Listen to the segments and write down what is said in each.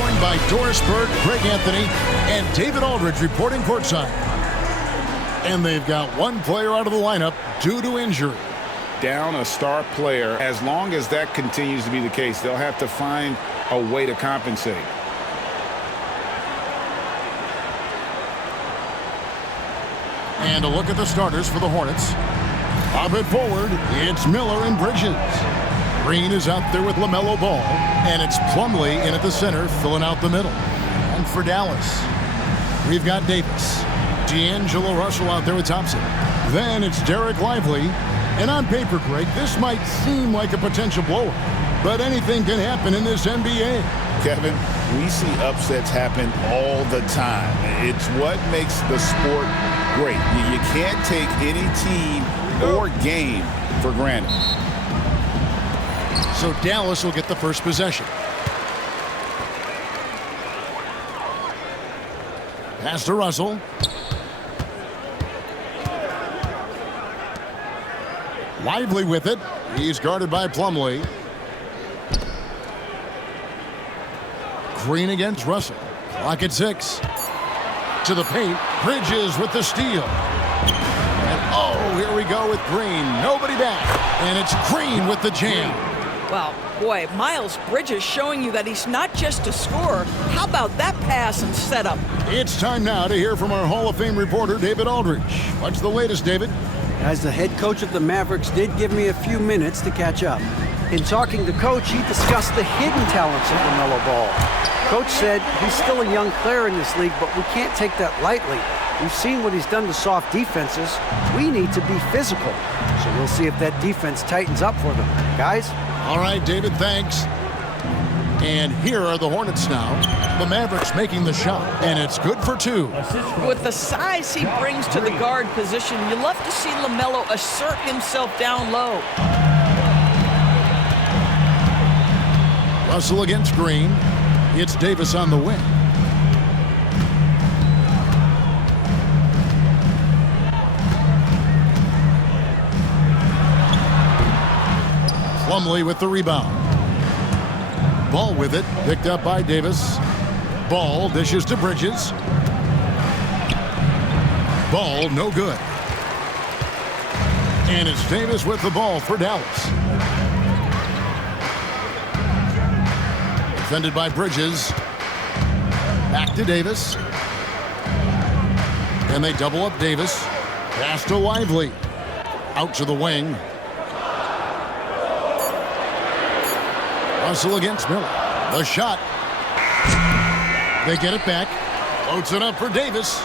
joined by Doris Bird, Greg Anthony, and David Aldridge reporting courtside. And they've got one player out of the lineup due to injury. Down a star player. As long as that continues to be the case, they'll have to find a way to compensate. And a look at the starters for the Hornets. Pop it forward. It's Miller and Bridges. Green is out there with LaMelo Ball. And it's Plumlee in at the center, filling out the middle. And for Dallas, we've got Davis. D'Angelo Russell out there with Thompson. Then it's Derek Lively. And on paper, Greg, this might seem like a potential blowout. But anything can happen in this NBA. Kevin, we see upsets happen all the time. It's what makes the sport great. You can't take any team or game for granted. So Dallas will get the first possession. Pass to Russell. Lively with it. He's guarded by Plumlee. Green against Russell. Clock at 6. To the paint. Bridges with the steal. And oh, here we go with Green. Nobody back. And it's Green with the jam. Well, boy, Miles Bridges showing you that he's not just a scorer. How about that pass and setup? It's time now to hear from our Hall of Fame reporter, David Aldridge. What's the latest, David? As the head coach of the Mavericks did give me a few minutes to catch up. In talking to Coach, he discussed the hidden talents of LaMelo Ball. Coach said he's still a young player in this league, but we can't take that lightly. We've seen what he's done to soft defenses. We need to be physical. So we'll see if that defense tightens up for them. Guys? All right, David, thanks. And here are the Hornets now. The Mavericks making the shot, and it's good for 2. With the size he brings to the guard position, you love to see LaMelo assert himself down low. Russell against Green. It's Davis on the wing. Plumlee with the rebound. Ball with it, picked up by Davis. Ball dishes to Bridges. Ball no good. And it's Davis with the ball for Dallas. Defended by Bridges. Back to Davis. And they double up Davis. Pass to Lively. Out to the wing. Russell against Miller. The shot. They get it back. Floats it up for Davis.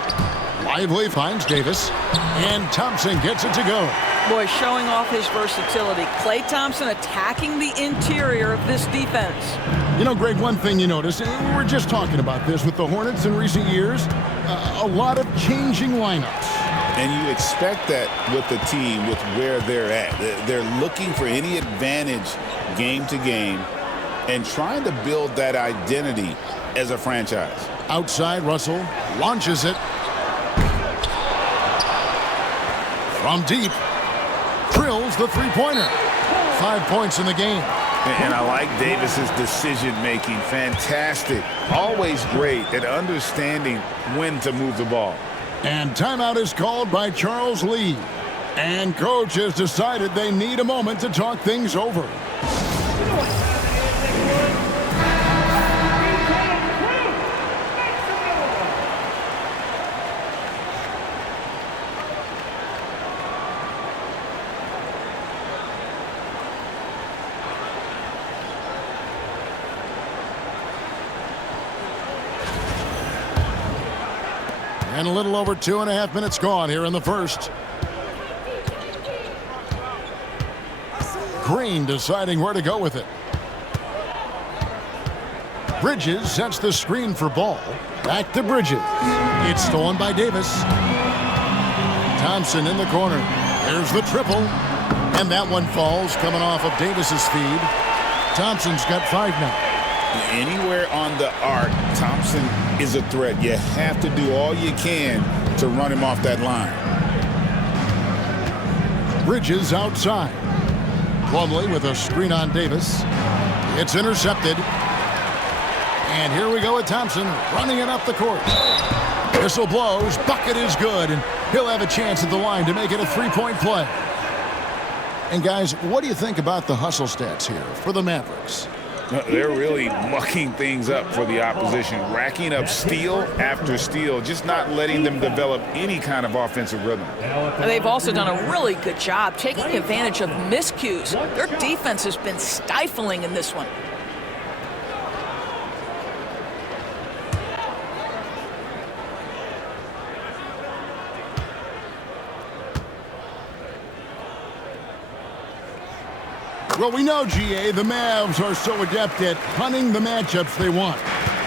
Lively finds Davis. And Thompson gets it to go. Boy, showing off his versatility. Klay Thompson attacking the interior of this defense. You know, Greg, one thing you notice, and we're just talking about this with the Hornets in recent years, a lot of changing lineups. And you expect that with the team, with where they're at. They're looking for any advantage game to game and trying to build that identity as a franchise. Outside, Russell launches it. From deep, drills the three-pointer. 5 points in the game. And I like Davis's decision-making. Fantastic. Always great at understanding when to move the ball. And timeout is called by Charles Lee. And coach has decided they need a moment to talk things over. And a little over 2.5 minutes gone here in the first. Green deciding where to go with it. Bridges sets the screen for Ball. Back to Bridges. It's stolen by Davis. Thompson in the corner. There's the triple. And that one falls coming off of Davis's feed. Thompson's got 5 now. Anywhere on the arc, Thompson is a threat. You have to do all you can to run him off that line. Bridges outside. Plumlee with a screen on Davis. It's intercepted. And here we go with Thompson running it up the court. Whistle blows. Bucket is good. And he'll have a chance at the line to make it a three-point play. And guys, what do you think about the hustle stats here for the Mavericks? They're really mucking things up for the opposition, racking up steal after steal, just not letting them develop any kind of offensive rhythm. They've also done a really good job taking advantage of miscues. Their defense has been stifling in this one. Well, we know, GA, the Mavs are so adept at hunting the matchups they want.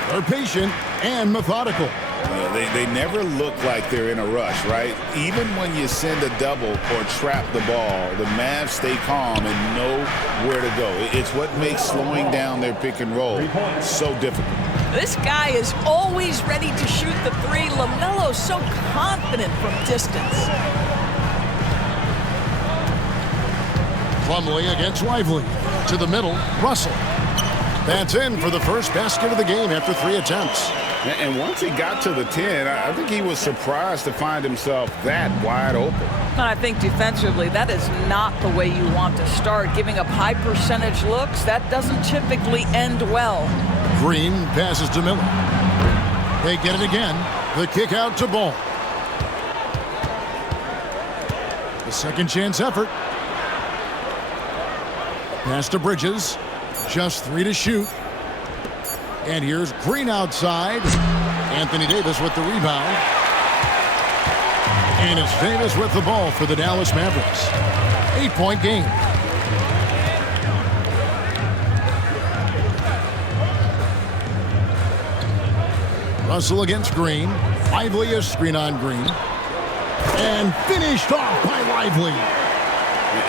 They're patient and methodical. They never look like they're in a rush, right? Even when you send a double or trap the ball, the Mavs stay calm and know where to go. It's what makes slowing down their pick and roll so difficult. This guy is always ready to shoot the three. LaMelo's so confident from distance. Plumlee against Lively. To the middle, Russell. That's in for the first basket of the game after 3 attempts. And once he got to the 10, I think he was surprised to find himself that wide open. And I think defensively, that is not the way you want to start. Giving up high percentage looks, that doesn't typically end well. Green passes to Miller. They get it again. The kick out to Ball. The second chance effort. Pass to Bridges. Just 3 to shoot. And here's Green outside. Anthony Davis with the rebound. And it's Davis with the ball for the Dallas Mavericks. 8-point game. Russell against Green. Lively is screen on Green. And finished off by Lively.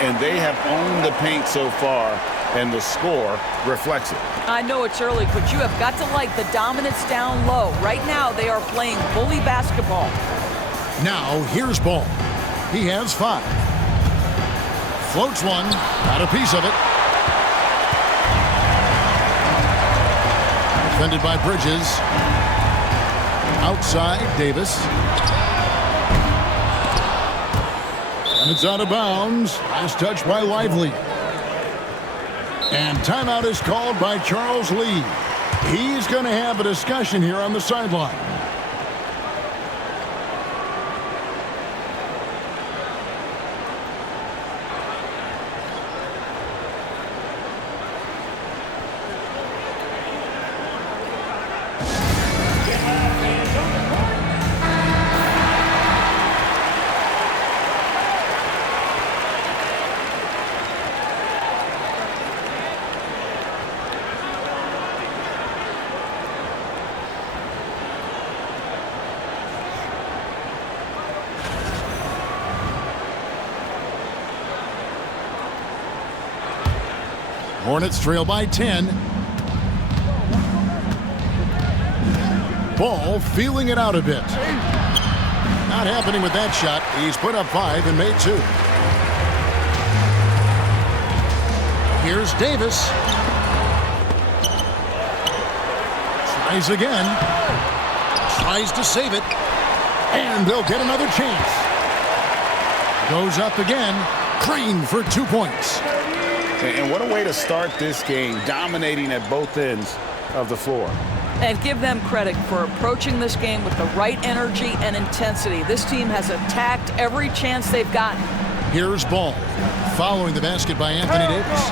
And they have owned the paint so far, and the score reflects it. I know it's early, but you have got to like the dominance down low. Right now, they are playing bully basketball. Now, here's Ball. He has 5. Floats one. Got a piece of it. Defended by Bridges. Outside, Davis. And it's out of bounds. Last touch by Lively. And timeout is called by Charles Lee. He's going to have a discussion here on the sideline. Hornets trail by 10. Ball feeling it out a bit. Not happening with that shot. He's put up 5 and made 2. Here's Davis. Tries again. Tries to save it. And they'll get another chance. Goes up again. Green for 2 points. And what a way to start this game, dominating at both ends of the floor. And give them credit for approaching this game with the right energy and intensity. This team has attacked every chance they've gotten. Here's Ball. Following the basket by Anthony Davis.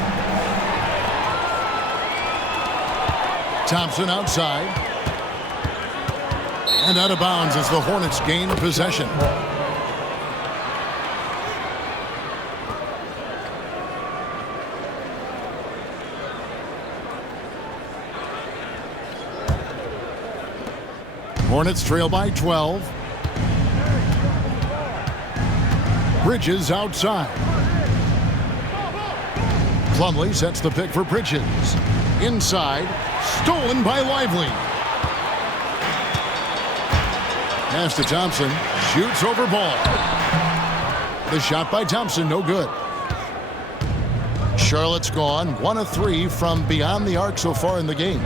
Thompson outside. And out of bounds as the Hornets gain possession. Hornets trail by 12. Bridges outside. Plumlee sets the pick for Bridges. Inside. Stolen by Lively. Pass to Thompson. Shoots over Ball. The shot by Thompson, no good. Charlotte's gone 1 of 3 from beyond the arc so far in the game.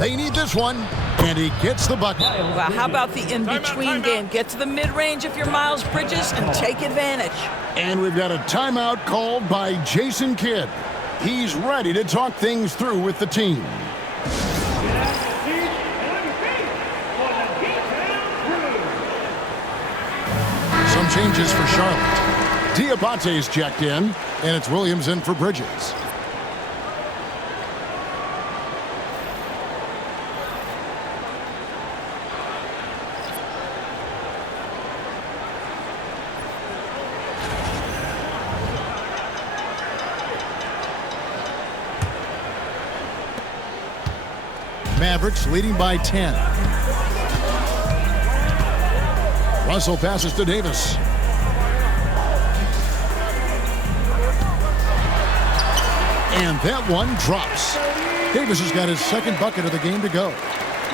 They need this one, and he gets the bucket. Well, how about the in-between game? Get to the mid-range if you're Miles Bridges and take advantage. And we've got a timeout called by Jason Kidd. He's ready to talk things through with the team. Some changes for Charlotte. Diabate's checked in, and it's Williams in for Bridges. Mavericks leading by 10. Russell passes to Davis. And that one drops. Davis has got his second bucket of the game to go.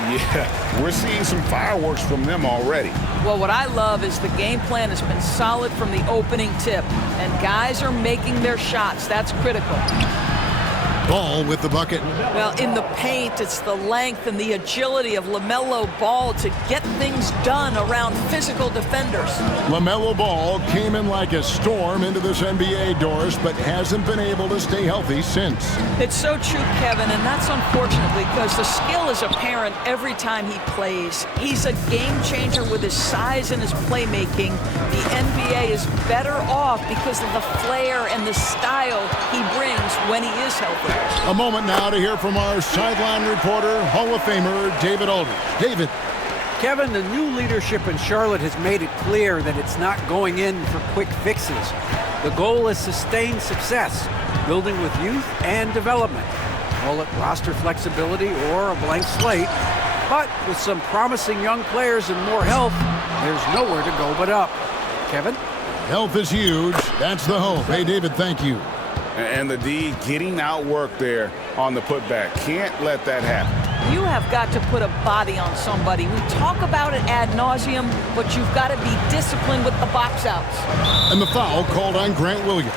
Yeah, we're seeing some fireworks from them already. Well, what I love is the game plan has been solid from the opening tip, and guys are making their shots. That's critical. Ball with the bucket. Well, in the paint, it's the length and the agility of LaMelo Ball to get things done around physical defenders. LaMelo Ball came in like a storm into this NBA, Doris, but hasn't been able to stay healthy since. It's so true, Kevin, and that's unfortunate because the skill is apparent every time he plays. He's a game changer with his size and his playmaking. The NBA is better off because of the flair and the style he brings when he is healthy. A moment now to hear from our sideline reporter, Hall of Famer David Aldridge. David. Kevin, the new leadership in Charlotte has made it clear that it's not going in for quick fixes. The goal is sustained success, building with youth and development. Call it roster flexibility or a blank slate. But with some promising young players and more health, there's nowhere to go but up. Kevin? Health is huge. That's the hope. Hey, David, thank you. And the D getting outworked there on the putback. Can't let that happen. You have got to put a body on somebody. We talk about it ad nauseum, but you've got to be disciplined with the box outs. And the foul called on Grant Williams.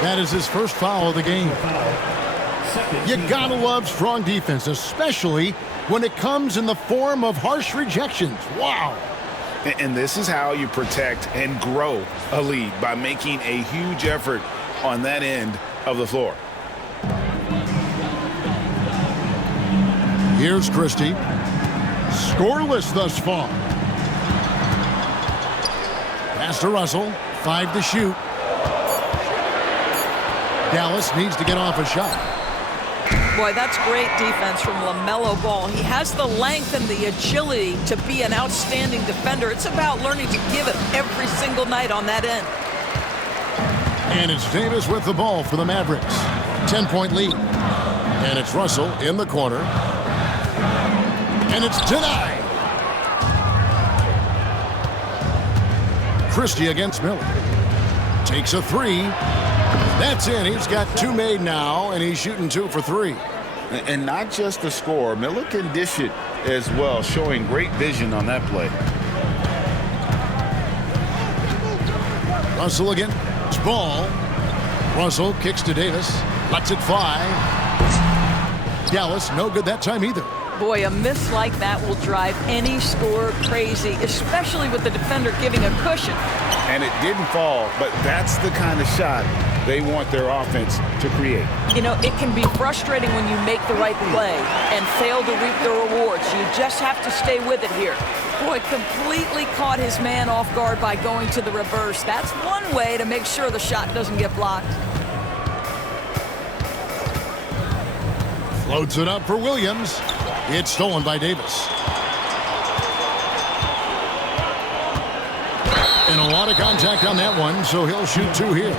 That is his first foul of the game. You gotta love strong defense, especially when it comes in the form of harsh rejections. Wow. And this is how you protect and grow a lead, by making a huge effort on that end of the floor. Here's Christie. Scoreless thus far. Pass to Russell. 5 to shoot. Dallas needs to get off a shot. Boy, that's great defense from LaMelo Ball. He has the length and the agility to be an outstanding defender. It's about learning to give it every single night on that end. And it's Davis with the ball for the Mavericks. 10-point lead. And it's Russell in the corner. And it's denied. Christie against Miller. Takes a three. That's in. He's got 2 made now, and he's shooting 2 for 3. And not just the score. Miller can dish it as well, showing great vision on that play. Russell again. Ball. Russell kicks to Davis. Lets it fly. Dallas, no good that time either. Boy, a miss like that will drive any scorer crazy, especially with the defender giving a cushion. And it didn't fall, but that's the kind of shot they want their offense to create. You know, it can be frustrating when you make the right play and fail to reap the rewards. You just have to stay with it here. Boy, completely caught his man off guard by going to the reverse. That's one way to make sure the shot doesn't get blocked. Floats it up for Williams. It's stolen by Davis. And a lot of contact on that one, so he'll shoot 2 here.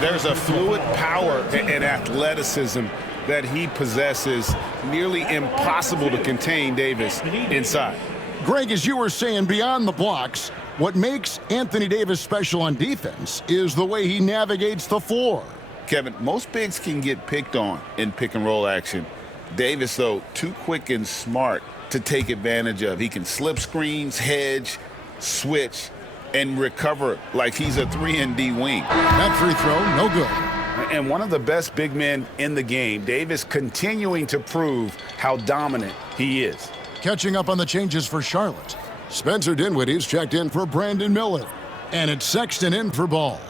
There's a fluid power and athleticism that he possesses. Nearly impossible to contain Davis inside. Greg, as you were saying, beyond the blocks, what makes Anthony Davis special on defense is the way he navigates the floor. Kevin, most bigs can get picked on in pick-and-roll action. Davis, though, too quick and smart to take advantage of. He can slip screens, hedge, switch, and recover like he's a 3-and-D wing. That free throw, no good. And one of the best big men in the game. Davis continuing to prove how dominant he is. Catching up on the changes for Charlotte. Spencer Dinwiddie's checked in for Brandon Miller. And it's Sexton in for Ball.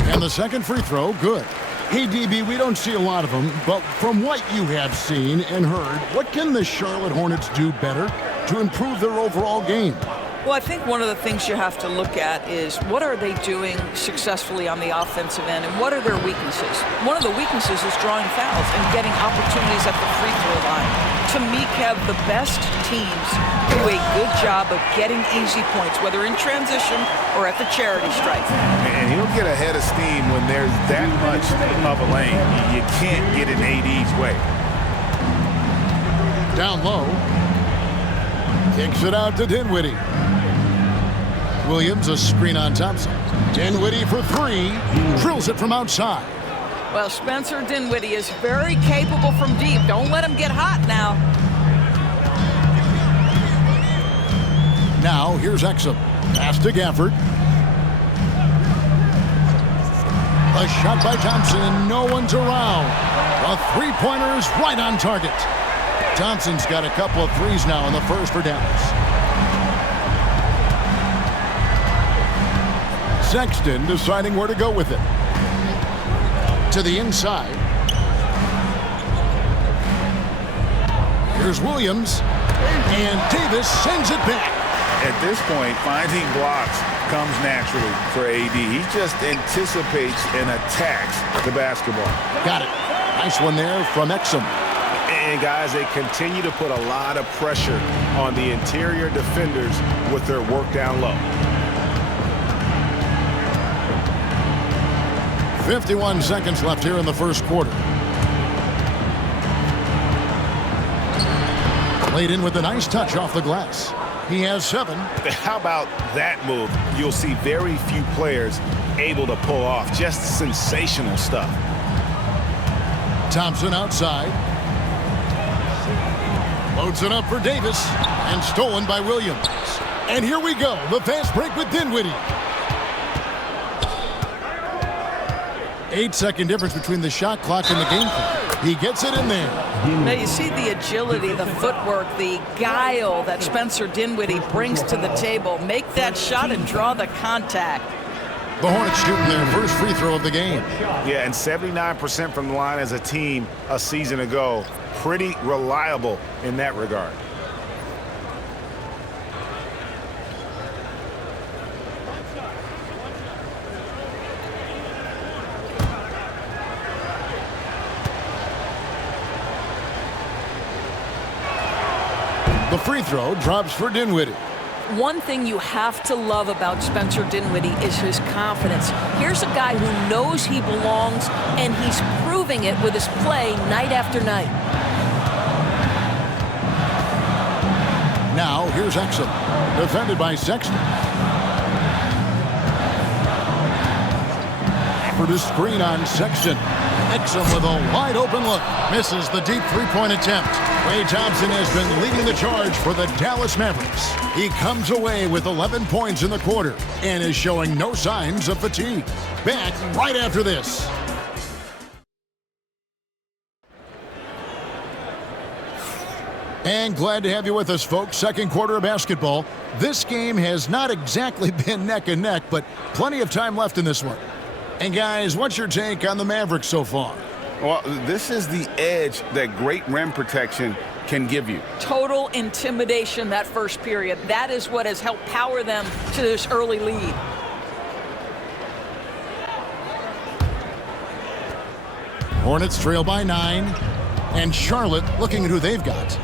And the second free throw, good. Hey, DB, we don't see a lot of them, but from what you have seen and heard, what can the Charlotte Hornets do better to improve their overall game? Well, I think one of the things you have to look at is what are they doing successfully on the offensive end and what are their weaknesses? One of the weaknesses is drawing fouls and getting opportunities at the free throw line. To me, Kev, the best teams do a good job of getting easy points, whether in transition or at the charity stripe. And he'll get ahead of steam when there's that much of a lane. You can't get in AD's way. Down low. Kicks it out to Dinwiddie. Williams, a screen on Thompson. Dinwiddie for three. Drills it from outside. Well, Spencer Dinwiddie is very capable from deep. Don't let him get hot now. Now, here's Exum. Pass to Gafford. A shot by Thompson, and no one's around. A three-pointer is right on target. Thompson's got a couple of threes now in the first for Dallas. Sexton deciding where to go with it. To the inside. Here's Williams. And Davis sends it back. At this point, finding blocks comes naturally for AD. He just anticipates and attacks the basketball. Got it. Nice one there from Exum. And guys, they continue to put a lot of pressure on the interior defenders with their work down low. 51 seconds left here in the first quarter. Played in with a nice touch off the glass. He has 7. How about that move? You'll see very few players able to pull off. Just sensational stuff. Thompson outside. Loads it up for Davis. And stolen by Williams. And here we go. The fast break with Dinwiddie. 8-second difference between the shot clock and the game clock. He gets it in there. Now you see the agility, the footwork, the guile that Spencer Dinwiddie brings to the table. Make that shot and draw the contact. The Hornets shooting their first free throw of the game. Yeah, and 79% from the line as a team a season ago. Pretty reliable in that regard. The free throw drops for Dinwiddie. One thing you have to love about Spencer Dinwiddie is his confidence. Here's a guy who knows he belongs, and he's proving it with his play night after night. Now, here's Exum, defended by Sexton. For the screen on Sexton. Exum with a wide-open look. Misses the deep three-point attempt. Klay Thompson has been leading the charge for the Dallas Mavericks. He comes away with 11 points in the quarter and is showing no signs of fatigue. Back right after this. And glad to have you with us, folks. Second quarter of basketball. This game has not exactly been neck and neck, but plenty of time left in this one. And guys, what's your take on the Mavericks so far? Well, this is the edge that great rim protection can give you. Total intimidation that first period. That is what has helped power them to this early lead. Hornets trail by 9. And Charlotte looking at who they've got.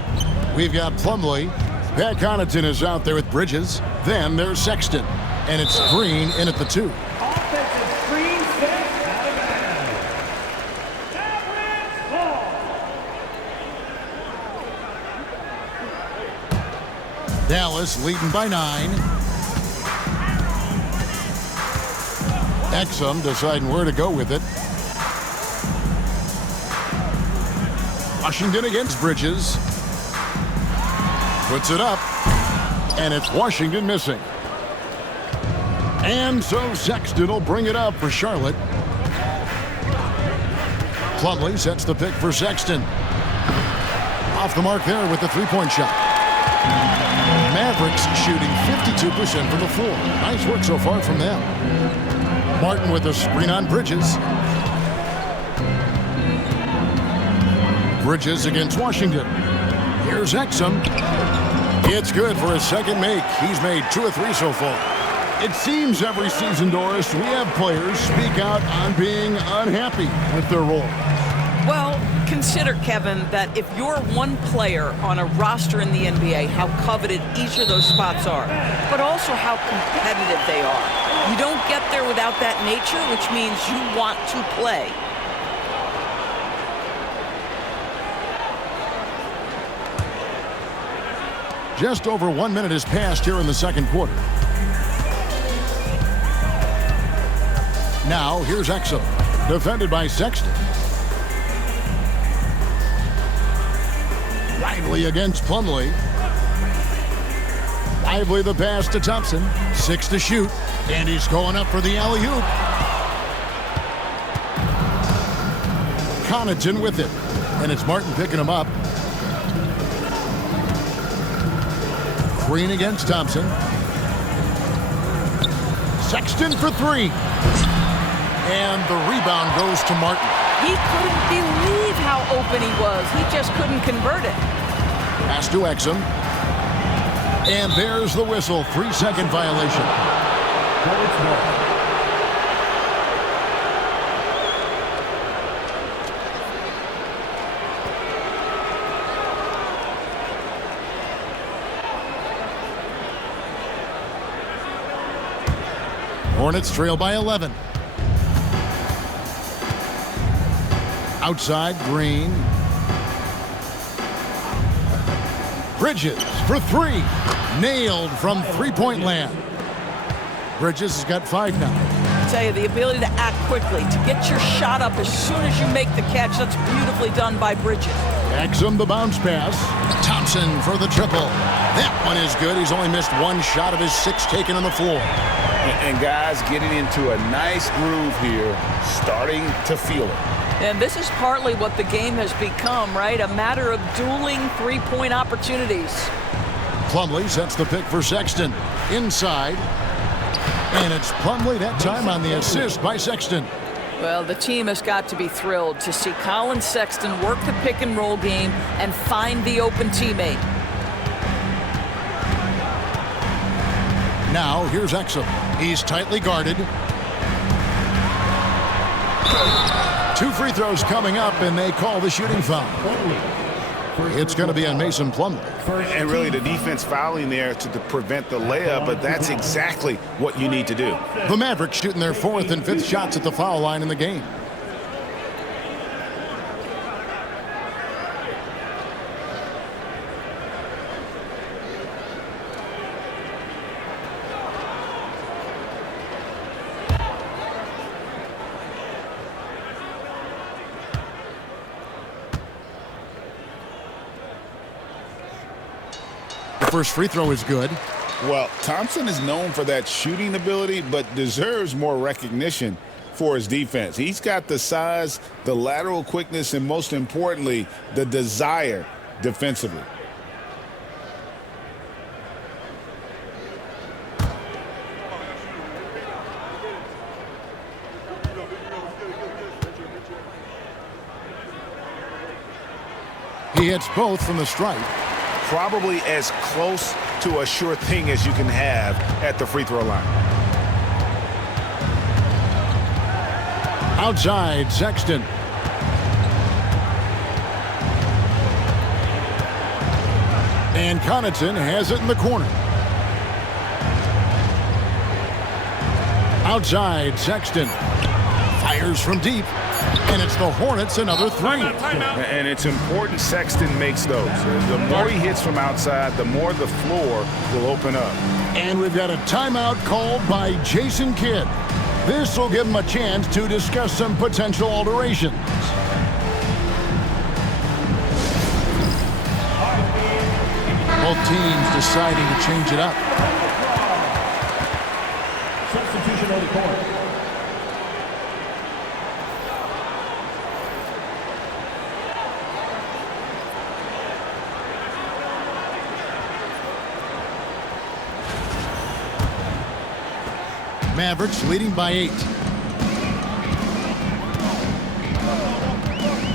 We've got Plumlee. Pat Connaughton is out there with Bridges. Then there's Sexton. And it's Green in at the 2. Dallas leading by 9. Exum deciding where to go with it. Washington against Bridges. Puts it up. And it's Washington missing. And so Sexton will bring it up for Charlotte. Plumlee sets the pick for Sexton. Off the mark there with the three-point shot. Mavericks shooting 52% from the floor. Nice work so far from them. Martin with a screen on Bridges. Bridges against Washington. Here's Exum. It's good for his second make. He's made 2 of 3 so far. It seems every season, Doris, we have players speak out on being unhappy with their role. Well, consider, Kevin, that if you're one player on a roster in the NBA, how coveted each of those spots are, but also how competitive they are. You don't get there without that nature, which means you want to play. Just over 1 minute has passed here in the second quarter. Now, here's Exum, defended by Sexton. Lively against Plumlee. Lively the pass to Thompson. 6 to shoot. And he's going up for the alley-oop. Connaughton with it. And it's Martin picking him up. Green against Thompson. Sexton for 3. And the rebound goes to Martin. He couldn't believe how open he was. He just couldn't convert it. Pass to Exum. And there's the whistle. 3-second violation. Hornets trail by 11. Outside, Green. Bridges for 3. Nailed from three-point land. Bridges has got 5 now. I tell you, the ability to act quickly, to get your shot up as soon as you make the catch, that's beautifully done by Bridges. Exum the bounce pass. Thompson for the triple. That one is good. He's only missed 1 shot of his 6 taken on the floor. And guys getting into a nice groove here, starting to feel it. And this is partly what the game has become, right? A matter of dueling three-point opportunities. Plumlee sets the pick for Sexton. Inside. And it's Plumlee that time on the assist by Sexton. Well, the team has got to be thrilled to see Colin Sexton work the pick-and-roll game and find the open teammate. Now, here's Exum. He's tightly guarded. 2 free throws coming up, and they call the shooting foul. It's going to be on Mason Plumlee. And really the defense fouling there to prevent the layup, but that's exactly what you need to do. The Mavericks shooting their 4th and 5th shots at the foul line in the game. First free throw is good. Well, Thompson is known for that shooting ability, but deserves more recognition for his defense. He's got the size, the lateral quickness, and most importantly, the desire defensively. He hits both from the stripe. Probably as close to a sure thing as you can have at the free throw line. Outside, Sexton. And Connaughton has it in the corner. Outside, Sexton. Fires from deep. And it's the Hornets, another 3. And it's important Sexton makes those. The more he hits from outside, the more the floor will open up. And we've got a timeout called by Jason Kidd. This will give him a chance to discuss some potential alterations. Both teams deciding to change it up. Substitution on the court. Mavericks leading by 8.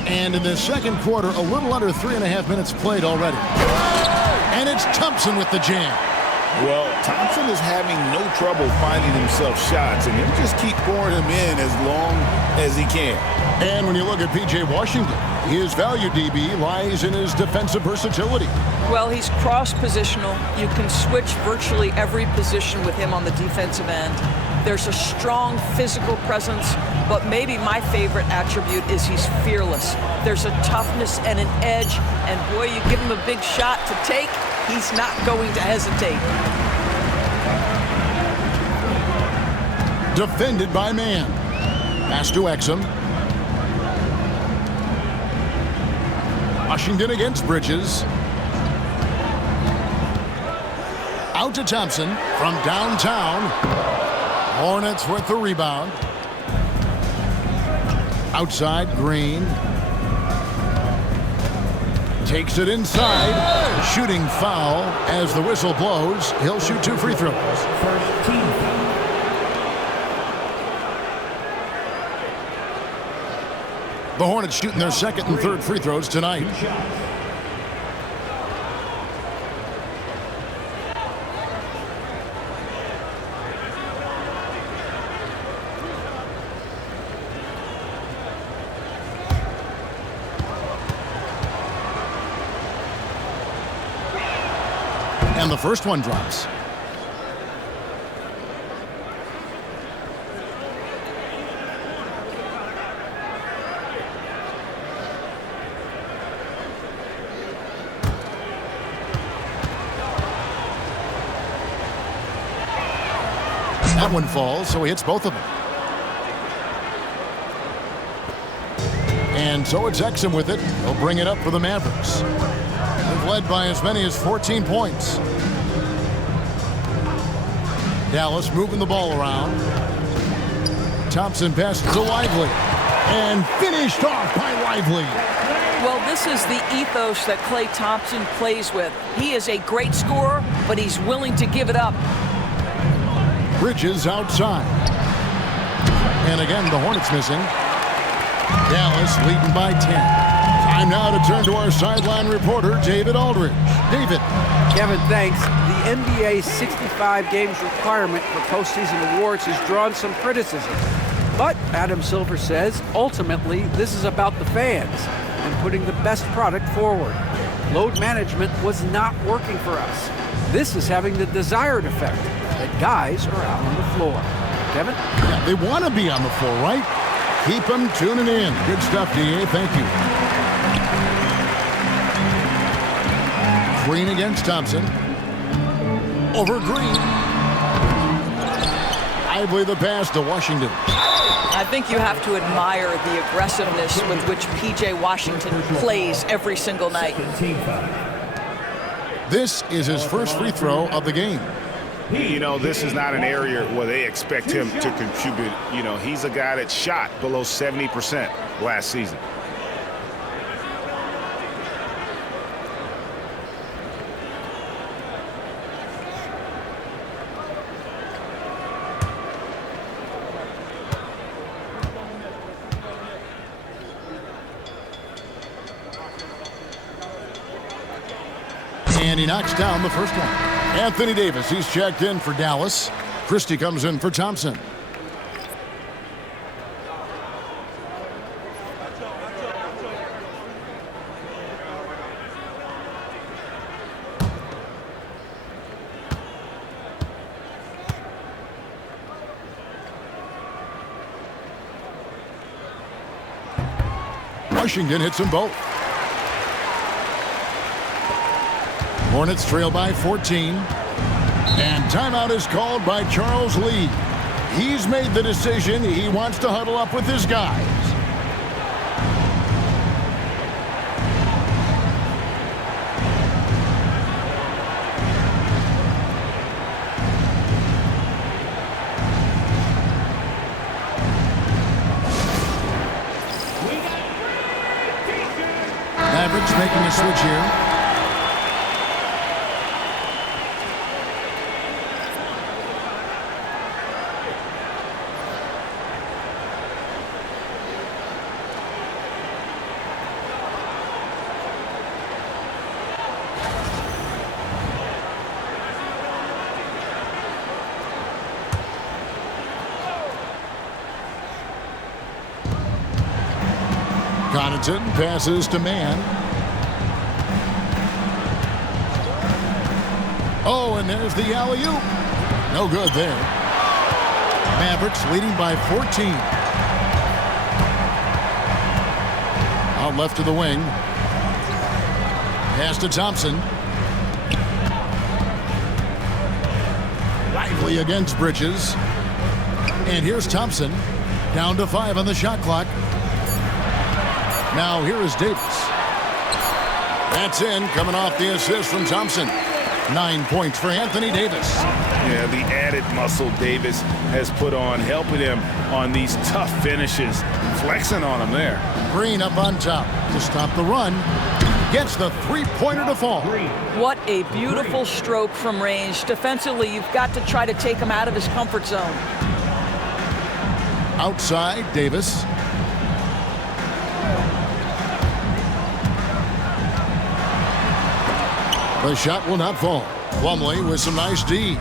And in the second quarter, a little under 3.5 minutes played already. And it's Thompson with the jam. Well, Thompson is having no trouble finding himself shots, and he'll just keep pouring them in as long as he can. And when you look at P.J. Washington, his value, DB, lies in his defensive versatility. Well, he's cross-positional. You can switch virtually every position with him on the defensive end. There's a strong physical presence, but maybe my favorite attribute is he's fearless. There's a toughness and an edge, and boy, you give him a big shot to take, he's not going to hesitate. Defended by man. Pass to Exum. Washington against Bridges. Out to Thompson from downtown. Hornets with the rebound. Outside, Green. Takes it inside. Shooting foul as the whistle blows. He'll shoot 2 free throws. First team foul. The Hornets shooting their second and third free throws tonight. And the first one drops. That one falls, so he hits both of them. And so it's Exum with it. He'll bring it up for the Mavericks. They've led by as many as 14 points. Dallas moving the ball around. Thompson passes to Lively. And finished off by Lively. Well, this is the ethos that Klay Thompson plays with. He is a great scorer, but he's willing to give it up. Bridges outside. And again, the Hornets missing. Dallas leading by 10. Time now to turn to our sideline reporter, David Aldridge. David. Kevin, thanks. The NBA's 65 games requirement for postseason awards has drawn some criticism. But Adam Silver says, ultimately, this is about the fans and putting the best product forward. Load management was not working for us. This is having the desired effect, that guys are out on the floor. Kevin? Yeah, they want to be on the floor, right? Keep them tuning in. Good stuff, DA. Thank you. Green against Thompson. Over Green. Lively the pass to Washington. I think you have to admire the aggressiveness with which P.J. Washington plays every single night. Team foul. This is his first free throw of the game. You know, this is not an area where they expect him to contribute. You know, he's a guy that shot below 70% last season. And he knocks down the first one. Anthony Davis, he's checked in for Dallas. Christie comes in for Thompson. Washington hits them both. Hornets trail by 14. And timeout is called by Charles Lee. He's made the decision. He wants to huddle up with his guys. Mavericks making a switch here. Connaughton passes to Mann. Oh, and there's the alley-oop. No good there. Mavericks leading by 14. Out left to the wing. Pass to Thompson. Lively against Bridges. And here's Thompson. Down to 5 on the shot clock. Now here is Davis. That's in, coming off the assist from Thompson. 9 points for Anthony Davis. Yeah, the added muscle Davis has put on, helping him on these tough finishes, flexing on him there. Green up on top to stop the run. Gets the three-pointer to fall. What a beautiful stroke from range. Defensively, you've got to try to take him out of his comfort zone. Outside, Davis. The shot will not fall. Plumlee with some nice D.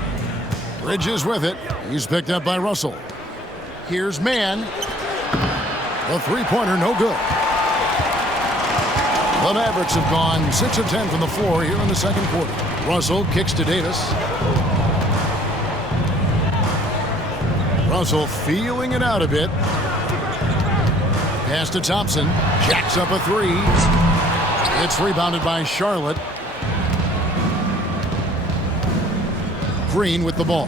Bridges with it. He's picked up by Russell. Here's Mann. The three-pointer, no good. The Mavericks have gone 6 of 10 from the floor here in the second quarter. Russell kicks to Davis. Russell feeling it out a bit. Pass to Thompson. Jacks up a three. It's rebounded by Charlotte. Green with the ball.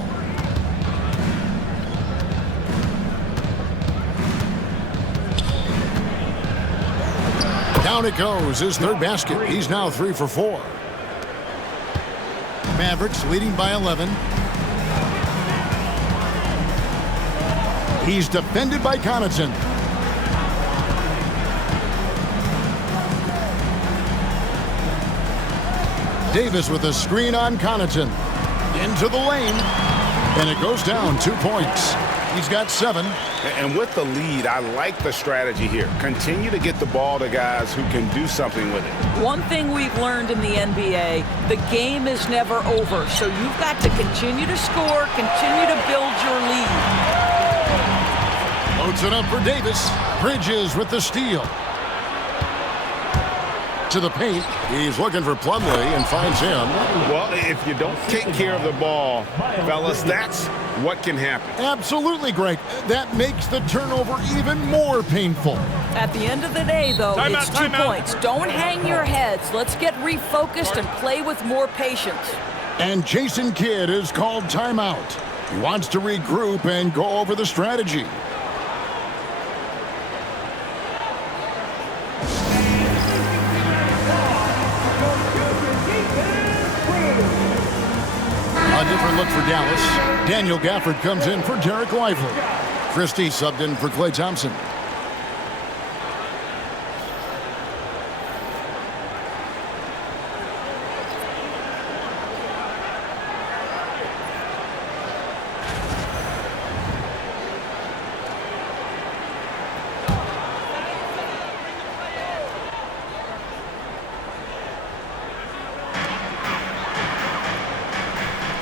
Down it goes, his third basket. He's now 3 for 4. Mavericks leading by 11. He's defended by Connaughton. Davis with a screen on Connaughton. Into the lane, and it goes down 2 points. He's got 7. And with the lead, I like the strategy here. Continue to get the ball to guys who can do something with it. One thing we've learned in the NBA, the game is never over. So you've got to continue to score, continue to build your lead. Loads it up for Davis. Bridges with the steal. To the paint. He's looking for Plumlee and finds him. Well, if you don't take care of the ball, fellas, that's what can happen. Absolutely, Greg. That makes the turnover even more painful. At the end of the day, though, it's 2 points. Don't hang your heads. Let's get refocused and play with more patience. And Jason Kidd is called timeout. He wants to regroup and go over the strategy. A different look for Dallas. Daniel Gafford comes in for Derek Lively. Christie subbed in for Klay Thompson.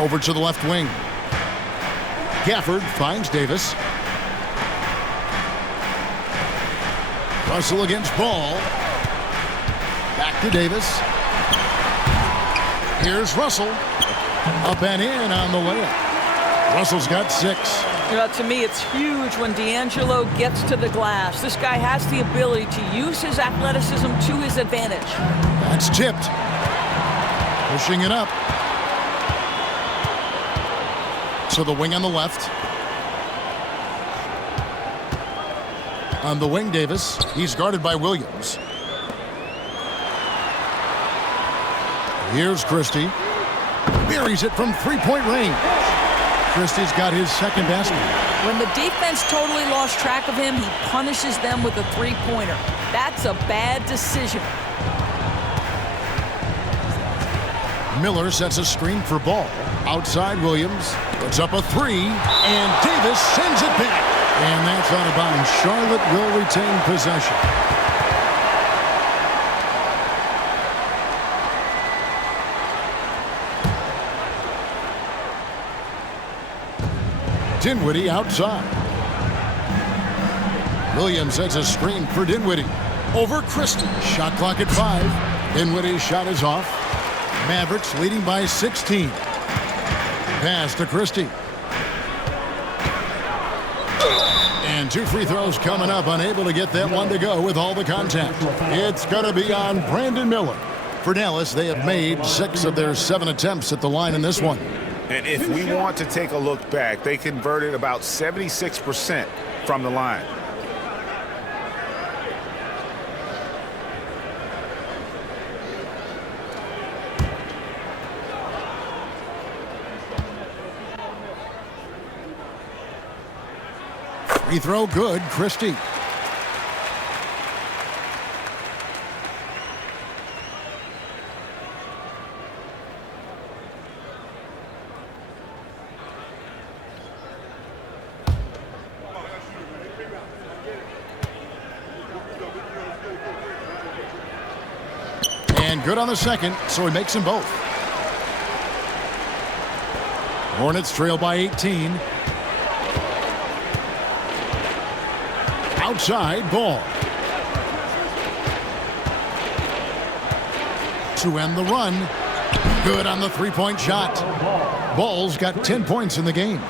Over to the left wing. Gafford finds Davis. Russell against Ball. Back to Davis. Here's Russell. Up and in on the layup. Russell's got 6. You know, to me, it's huge when D'Angelo gets to the glass. This guy has the ability to use his athleticism to his advantage. That's tipped. Pushing it up. To the wing on the left. On the wing, Davis. He's guarded by Williams. Here's Christie. Buries it from three-point range. Christie's got his second basket. When the defense totally lost track of him, he punishes them with a three-pointer. That's a bad decision. Miller sets a screen for Ball. Outside Williams. Puts up a three. And Davis sends it back. And that's out of bounds. Charlotte will retain possession. Dinwiddie outside. Williams sets a screen for Dinwiddie. Over Christie. Shot clock at 5. Dinwiddie's shot is off. Mavericks leading by 16. Pass to Christie. And 2 free throws coming up. Unable to get that one to go with all the contact. It's going to be on Brandon Miller. For Dallas, they have made 6 of their 7 attempts at the line in this one. And if we want to take a look back, they converted about 76% from the line. Free throw good, Christie. And good on the second, so he makes them both. Hornets trail by 18. Outside Ball. To end the run. Good on the three-point shot. Ball's got 10 points in the game.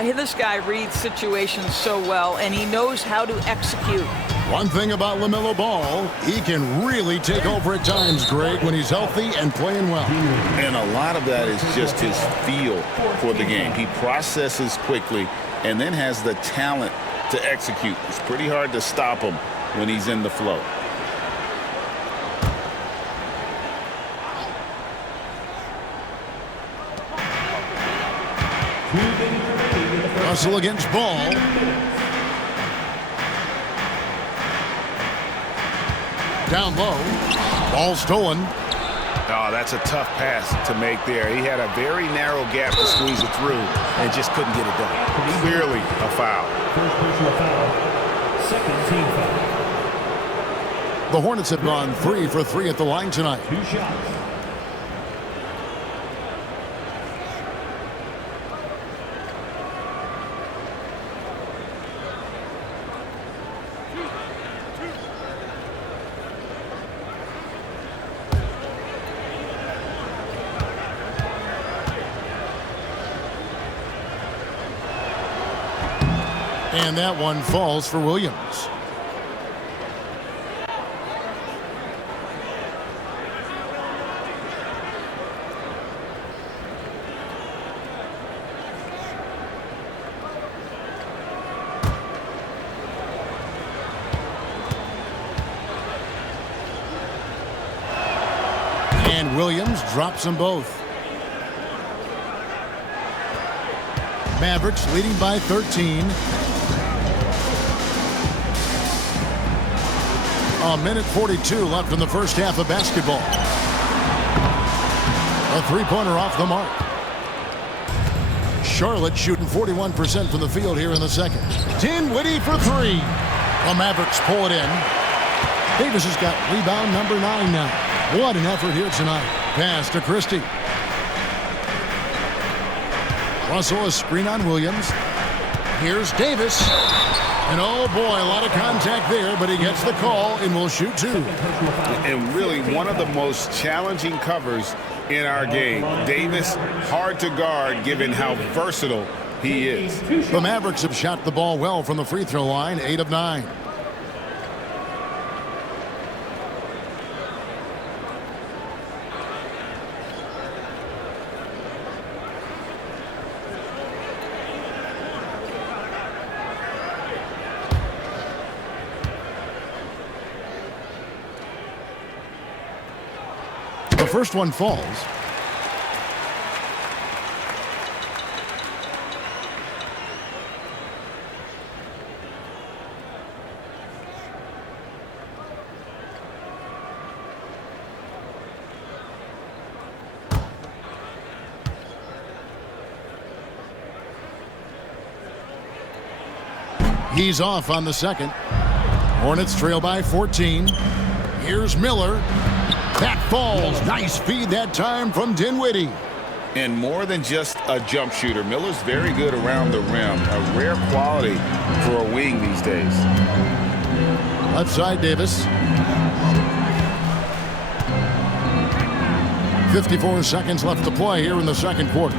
This guy reads situations so well, and he knows how to execute. One thing about LaMelo Ball, he can really take over at times, Greg, when he's healthy and playing well. And a lot of that is just his feel for the game. He processes quickly and then has the talent to execute. It's pretty hard to stop him when he's in the flow. Russell against Ball. Down low. Ball stolen. Oh, that's a tough pass to make there. He had a very narrow gap to squeeze it through and just couldn't get it done. Clearly a foul. First personal foul. Second team foul. The Hornets have gone 3 for 3 at the line tonight. 2 shots. And that one falls for Williams. And Williams drops them both. Mavericks leading by 13. A minute 42 left in the first half of basketball. A three-pointer off the mark. Charlotte shooting 41% from the field here in the second. Dinwiddie for 3. The Mavericks pull it in. Davis has got rebound number 9 now. What an effort here tonight. Pass to Christie. Russell a screen on Williams. Here's Davis. And oh boy, a lot of contact there, but he gets the call and will shoot 2. And really one of the most challenging covers in our game. Davis, hard to guard given how versatile he is. The Mavericks have shot the ball well from the free throw line, 8 of 9. The first one falls. He's off on the second. Hornets trail by 14. Here's Miller. That falls. Nice feed that time from Dinwiddie. And more than just a jump shooter, Miller's very good around the rim. A rare quality for a wing these days. Left side, Davis. 54 seconds left to play here in the second quarter.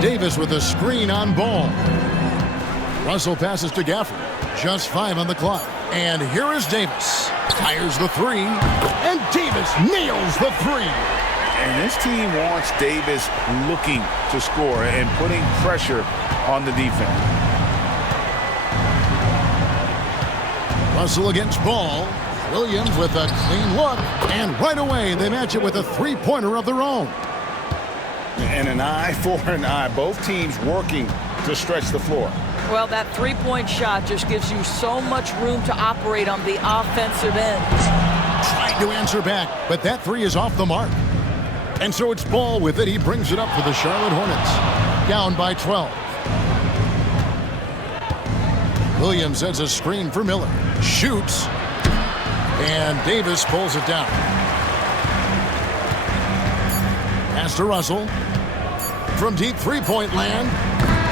Davis with a screen on Ball. Russell passes to Gafford. Just 5 on the clock. And here is Davis. Fires the three. And Davis nails the three. And this team wants Davis looking to score and putting pressure on the defense. Russell against Ball. Williams with a clean look. And right away, they match it with a three-pointer of their own. And an eye for an eye. Both teams working to stretch the floor. Well, that three-point shot just gives you so much room to operate on the offensive end. Tried to answer back, but that three is off the mark. And so it's Ball with it. He brings it up for the Charlotte Hornets. Down by 12. Williams sends a screen for Miller. Shoots. And Davis pulls it down. Pass to Russell. From deep three-point land.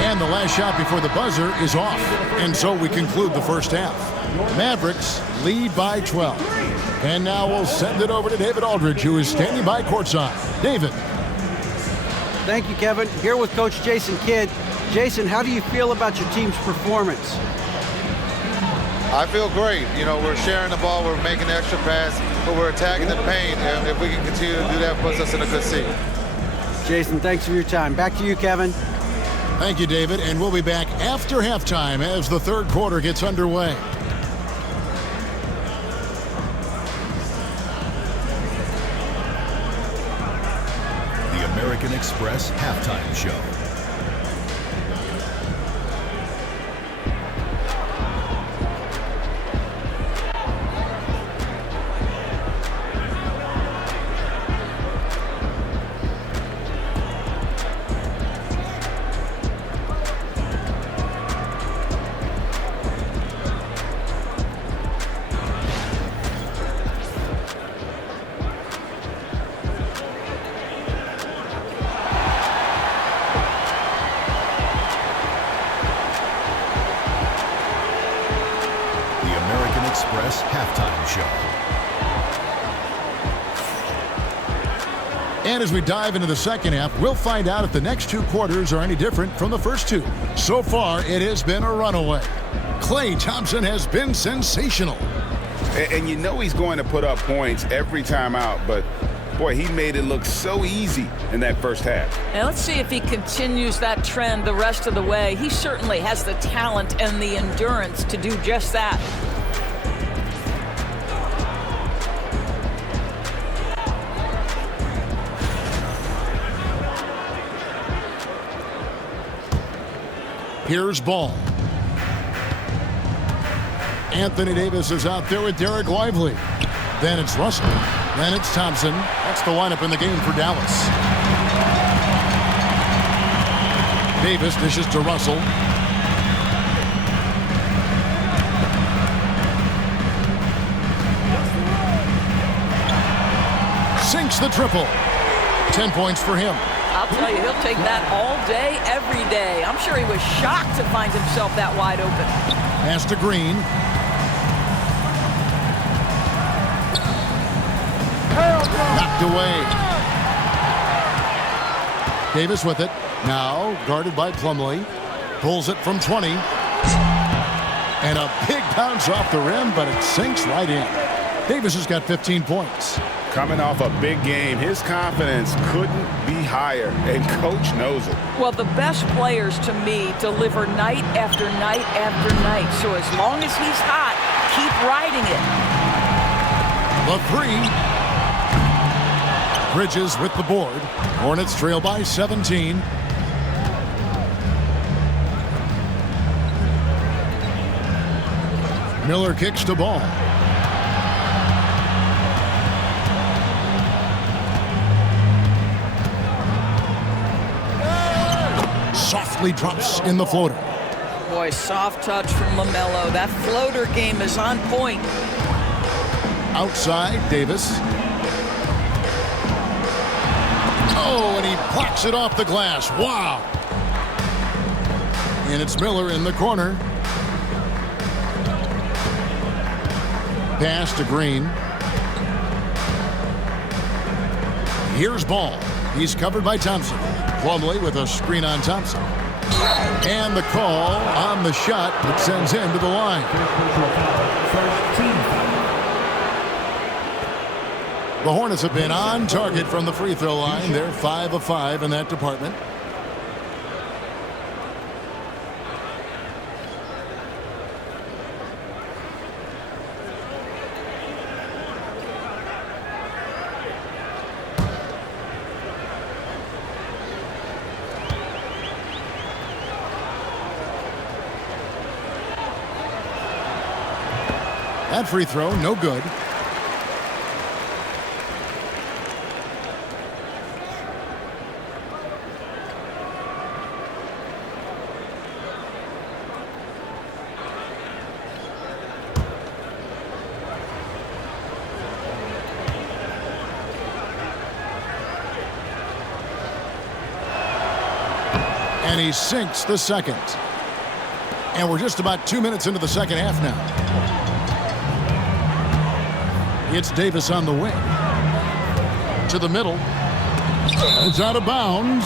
And the last shot before the buzzer is off. And so we conclude the first half. Mavericks lead by 12. And now we'll send it over to David Aldridge, who is standing by courtside. David. Thank you, Kevin. Here with Coach Jason Kidd. Jason, how do you feel about your team's performance? I feel great. You know, we're sharing the ball, we're making the extra pass, but we're attacking the paint. And if we can continue to do that, puts us in a good seat. Jason, thanks for your time. Back to you, Kevin. Thank you, David. And we'll be back after halftime as the third quarter gets underway. The American Express Halftime Show. Express Halftime Show. And as we dive into the second half, we'll find out if the next two quarters are any different from the first two. So far, it has been a runaway. Klay Thompson has been sensational. And you know he's going to put up points every time out, but boy, he made it look so easy in that first half. Now let's see if he continues that trend the rest of the way. He certainly has the talent and the endurance to do just that. Here's Ball. Anthony Davis is out there with Derek Lively. Then it's Russell. Then it's Thompson. That's the lineup in the game for Dallas. Davis dishes to Russell. Sinks the triple. 10 points for him. I'll tell you, he'll take that all day, every day. I'm sure he was shocked to find himself that wide open. Pass to Green. Knocked away. Davis with it. Now guarded by Plumlee. Pulls it from 20. And a big bounce off the rim, but it sinks right in. Davis has got 15 points. Coming off a big game, his confidence couldn't be higher, and coach knows it. Well, the best players to me deliver night after night after night. So as long as he's hot, keep riding The three. Bridges with the board. Hornets trail by 17. Miller kicks to Ball. Softly drops in the floater. Boy, soft touch from LaMelo. That floater game is on point. Outside, Davis. Oh, and he blocks it off the glass. Wow. And it's Miller in the corner. Pass to Green. Here's Ball. He's covered by Thompson. Plumlee with a screen on Thompson. And the call on the shot that sends him to the line. The Hornets have been on target from the free throw line. They're 5 of 5 in that department. That free throw, no good. And he sinks the second. And we're just about 2 minutes into the second half now. It's Davis on the wing. To the middle. It's out of bounds.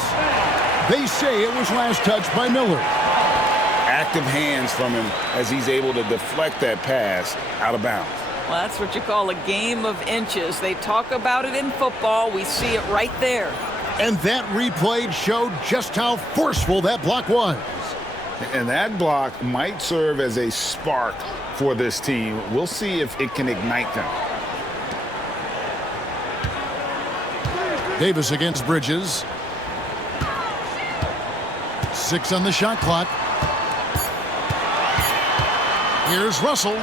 They say it was last touched by Miller. Active hands from him as he's able to deflect that pass out of bounds. Well, that's what you call a game of inches. They talk about it in football. We see it right there. And that replay showed just how forceful that block was. And that block might serve as a spark for this team. We'll see if it can ignite them. Davis against Bridges. 6 on the shot clock. Here's Russell.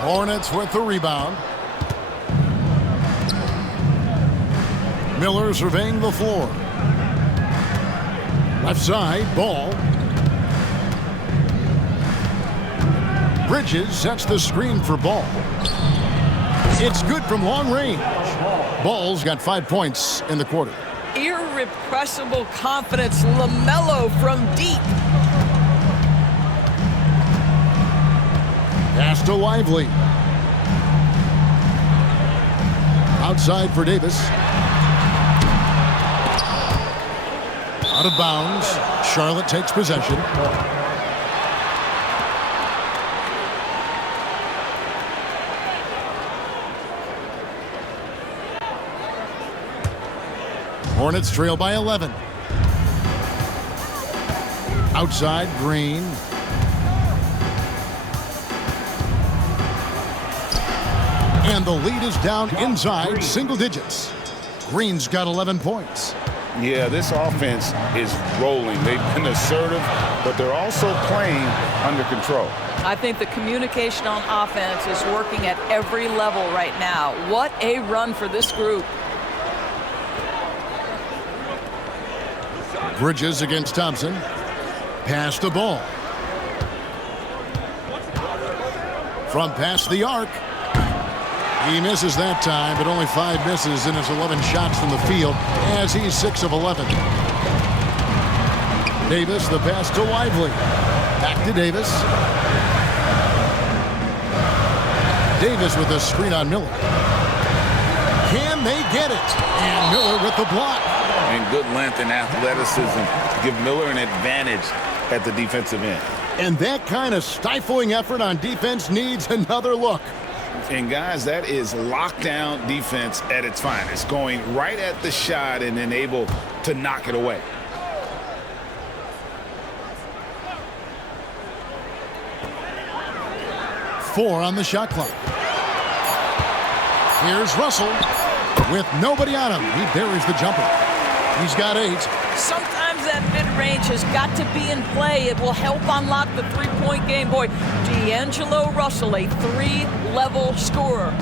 Hornets with the rebound. Miller surveying the floor. Left side, Ball. Bridges sets the screen for Ball. It's good from long range. Ball's got 5 points in the quarter. Irrepressible confidence. LaMelo from deep. Pass to Lively. Outside for Davis. Out of bounds. Charlotte takes possession. Hornets trail by 11. Outside, Green. And the lead is down inside single digits. Green's got 11 points. Yeah, this offense is rolling. They've been assertive, but they're also playing under control. I think the communication on offense is working at every level right now. What a run for this group. Bridges against Thompson. Pass the ball. From past the arc. He misses that time, but only 5 misses in his 11 shots from the field as he's 6 of 11. Davis, the pass to Lively. Back to Davis. Davis with a screen on Miller. Can they get it? And Miller with the block. And good length and athleticism give Miller an advantage at the defensive end. And that kind of stifling effort on defense needs another look. And guys, that is lockdown defense at its finest, going right at the shot and then able to knock it away. Four on the shot clock. Here's Russell with nobody on him. He buries the jumper. He's got 8. Sometimes that mid-range has got to be in play. It will help unlock the three-point game. Boy, D'Angelo Russell, a 3-level scorer.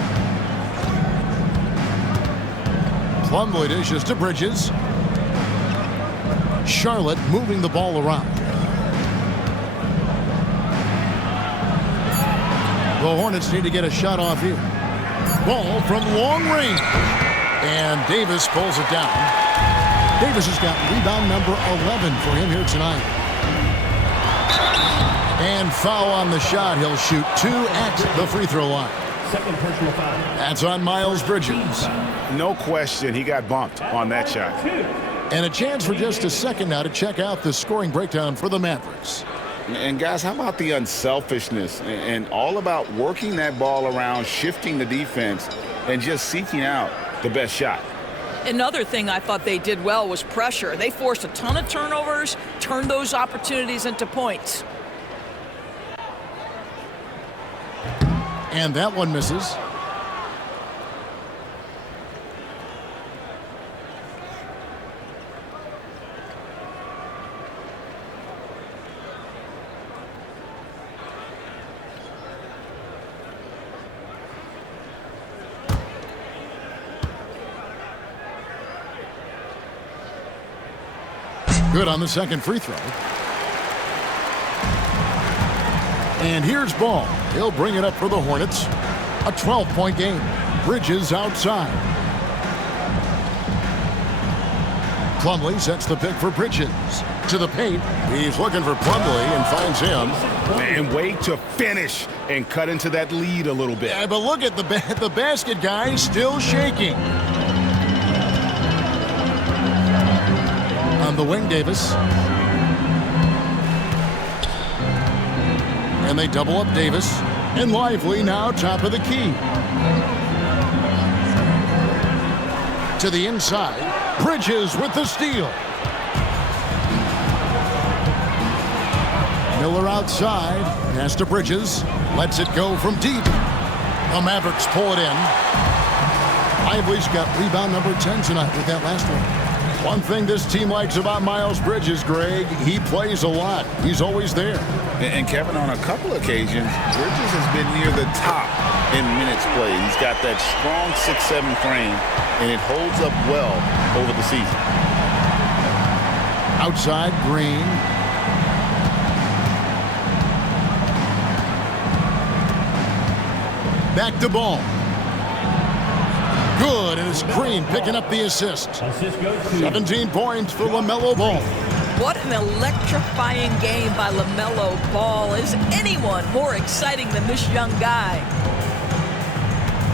Plumlee dishes to Bridges. Charlotte moving the ball around. The Hornets need to get a shot off here. Ball from long range. And Davis pulls it down. Davis has got rebound number 11 for him here tonight. And foul on the shot. He'll shoot 2 at the free throw line. Second personal foul. That's on Miles Bridges. No question, he got bumped on that shot. And a chance for just a second now to check out the scoring breakdown for the Mavericks. And guys, how about the unselfishness and all about working that ball around, shifting the defense, and just seeking out the best shot. Another thing I thought they did well was pressure. They forced a ton of turnovers, turned those opportunities into points. And that one misses. Good on the second free throw. And here's Ball. He'll bring it up for the Hornets. A 12-point game. Bridges outside. Plumlee sets the pick for Bridges. To the paint. He's looking for Plumlee and finds him. And way to finish and cut into that lead a little bit. Yeah, but look at the basket guy still shaking. On the wing, Davis. And they double up Davis. And Lively now top of the key. To the inside. Bridges with the steal. Miller outside. Pass to Bridges. Lets it go from deep. The Mavericks pull it in. Lively's got rebound number 10 tonight with that last one. One thing this team likes about Miles Bridges, Greg, he plays a lot. He's always there. And Kevin, on a couple occasions, Bridges has been near the top in minutes played. He's got that strong 6'7" frame, and it holds up well over the season. Outside, Green. Back to Ball. Good, and it's Green picking up the assist. Assist goes to 17 points for LaMelo Ball. What an electrifying game by LaMelo Ball. Is anyone more exciting than this young guy?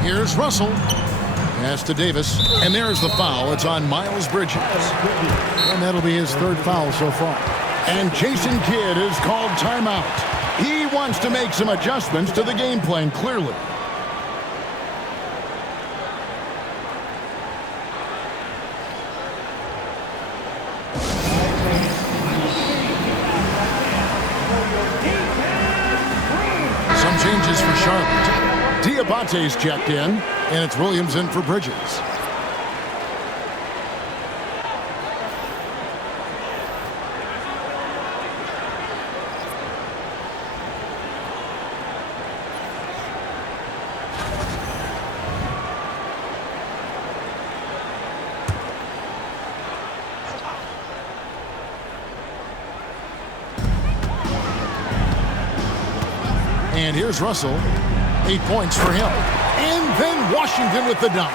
Here's Russell. Pass to Davis. And there's the foul. It's on Miles Bridges. And that'll be his third foul so far. And Jason Kidd is called timeout. He wants to make some adjustments to the game plan, clearly. Changes for Charlotte. Diabate's checked in, and it's Williams in for Bridges. And here's Russell. 8 points for him. And then Washington with the dunk.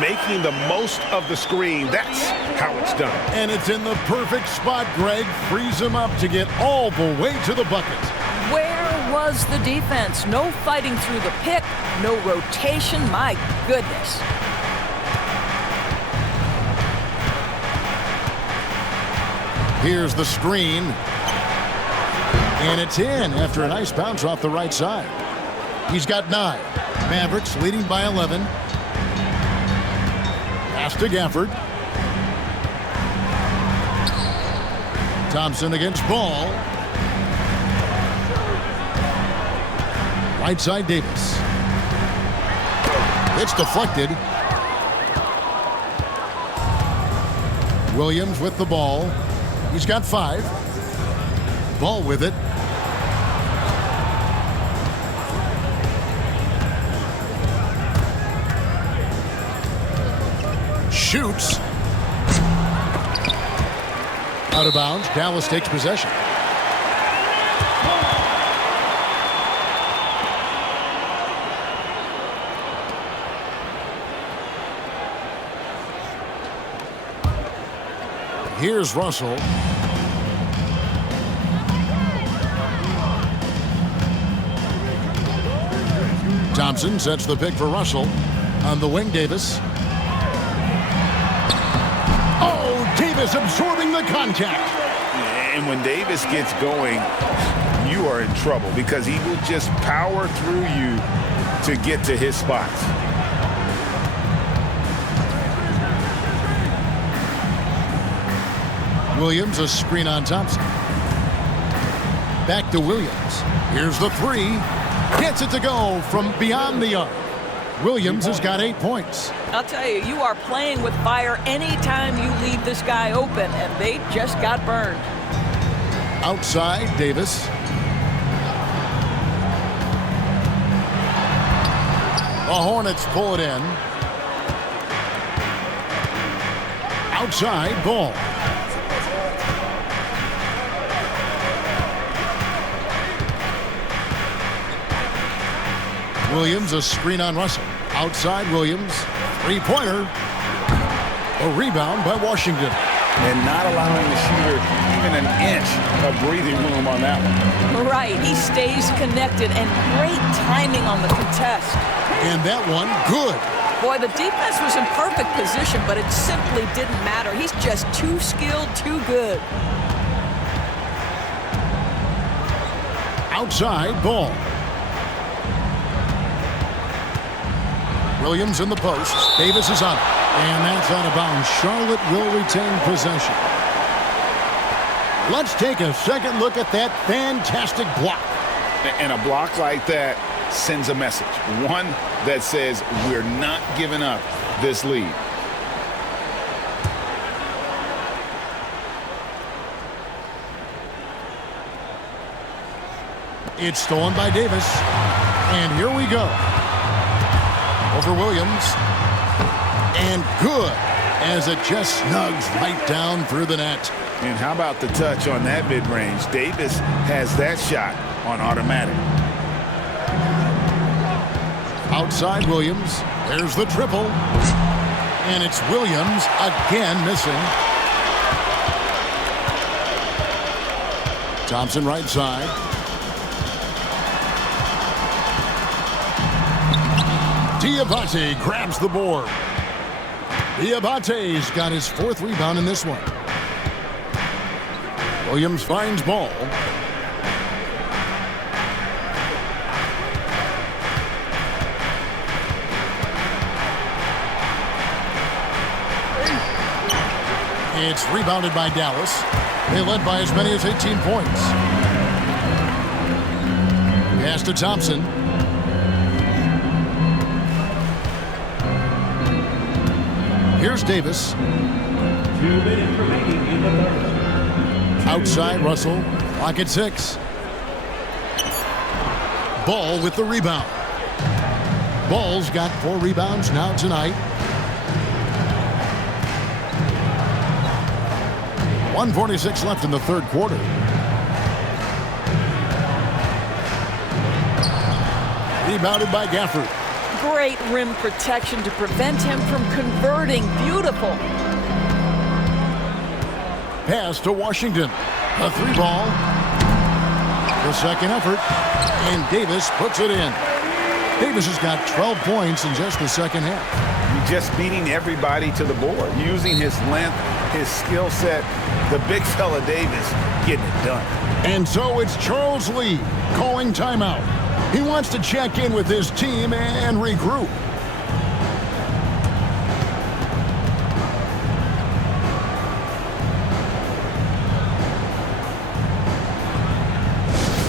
Making the most of the screen. That's how it's done. And it's in the perfect spot, Greg. Frees him up to get all the way to the bucket. Where was the defense? No fighting through the pick, no rotation. My goodness. Here's the screen. And it's in after a nice bounce off the right side. He's got 9. Mavericks leading by 11. Pass to Gafford. Thompson against Ball. Right side Davis. It's deflected. Williams with the ball. He's got 5. Ball with it. Shoots. Out of bounds. Dallas takes possession. Here's Russell. Thompson sets the pick for Russell. On the wing, Davis. Oh, Davis absorbing the contact. And when Davis gets going, you are in trouble because he will just power through you to get to his spots. Williams, a screen on Thompson. Back to Williams. Here's the three. Gets it to go from beyond the arc. Williams has got 8 points. I'll tell you, you are playing with fire anytime you leave this guy open, and they just got burned. Outside, Davis. The Hornets pull it in. Outside, Ball. Williams, a screen on Russell. Outside, Williams. Three-pointer. A rebound by Washington. And not allowing the shooter even an inch of breathing room on that one. Right, he stays connected, and great timing on the contest. And that one, good. Boy, the defense was in perfect position, but it simply didn't matter. He's just too skilled, too good. Outside, Ball. Williams in the post. Davis is on it. And that's out of bounds. Charlotte will retain possession. Let's take a second look at that fantastic block. And a block like that sends a message. One that says we're not giving up this lead. It's stolen by Davis. And here we go. Over Williams. And good, as it just snugs right down through the net. And how about the touch on that mid-range? Davis has that shot on automatic. Outside Williams. There's the triple. And it's Williams again missing. Thompson right side. Diabate grabs the board. Diabate's got his 4th rebound in this one. Williams finds Ball. It's rebounded by Dallas. They led by as many as 18 points. Pass to Thompson. Here's Davis. 2 minutes remaining in the third. Outside Russell. Clock at 6. Ball with the rebound. Ball's got 4 rebounds now tonight. 1:46 left in the third quarter. Rebounded by Gafford. Great rim protection to prevent him from converting. Beautiful. Pass to Washington. A 3-ball. The second effort. And Davis puts it in. Davis has got 12 points in just the second half. Just beating everybody to the board, using his length, his skill set. The big fella Davis getting it done. And so it's Charles Lee calling timeout. He wants to check in with his team and regroup.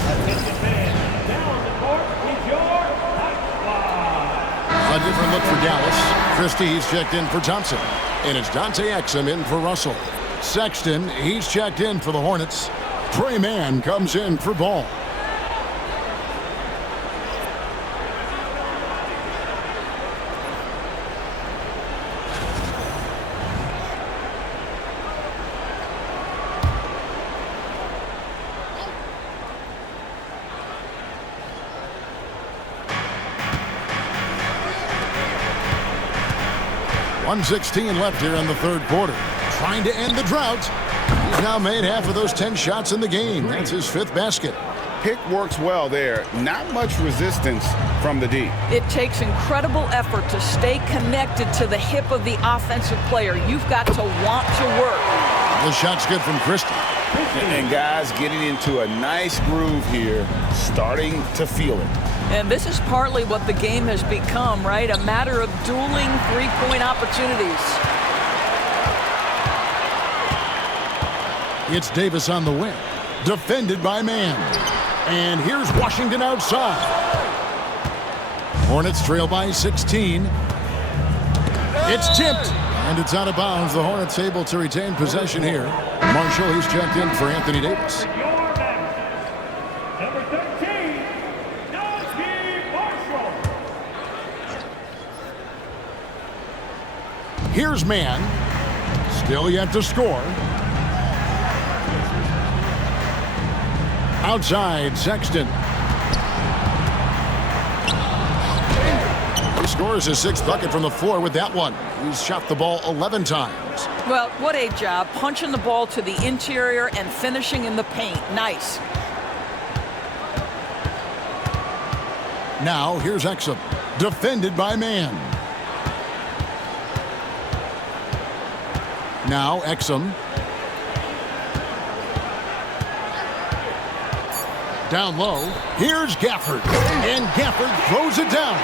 Attention fans, now on the court is your hot spot. A different look for Dallas. Christie's checked in for Thompson. And it's Dante Exum in for Russell. Sexton, he's checked in for the Hornets. Trey Mann comes in for Ball. .116 left here in the third quarter. Trying to end the drought. He's now made half of those 10 shots in the game. That's his 5th basket. Pick works well there. Not much resistance from the D. It takes incredible effort to stay connected to the hip of the offensive player. You've got to want to work. The shot's good from Christie. And guys getting into a nice groove here, starting to feel it. And this is partly what the game has become, right? A matter of dueling three-point opportunities. It's Davis on the wing. Defended by Mann. And here's Washington outside. Hornets trail by 16. It's tipped. And it's out of bounds. The Hornets able to retain possession here. Marshall, he's checked in for Anthony Davis. Number 13, Marshall. Here's Mann. Still yet to score. Outside, Sexton. He scores his 6th bucket from the floor with that one. He's shot the ball 11 times. Well, what a job. Punching the ball to the interior and finishing in the paint. Nice. Now, here's Exum. Defended by Mann. Now, Exum. Down low. Here's Gafford. And Gafford throws it down.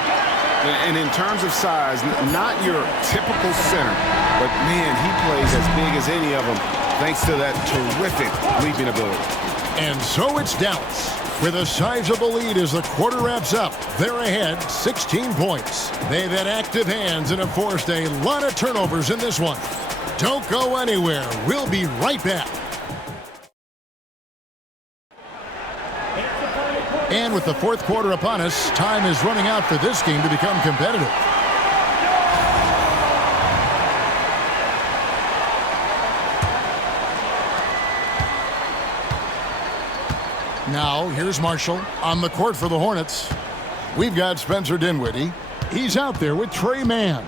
And in terms of size, not your typical center, but man, he plays as big as any of them thanks to that terrific leaping ability. And so it's Dallas with a sizable lead as the quarter wraps up. They're ahead 16 points. They've had active hands and have forced a lot of turnovers in this one. Don't go anywhere. We'll be right back. And with the 4th quarter upon us, time is running out for this game to become competitive. Now, here's Marshall on the court for the Hornets. We've got Spencer Dinwiddie. He's out there with Trey Mann.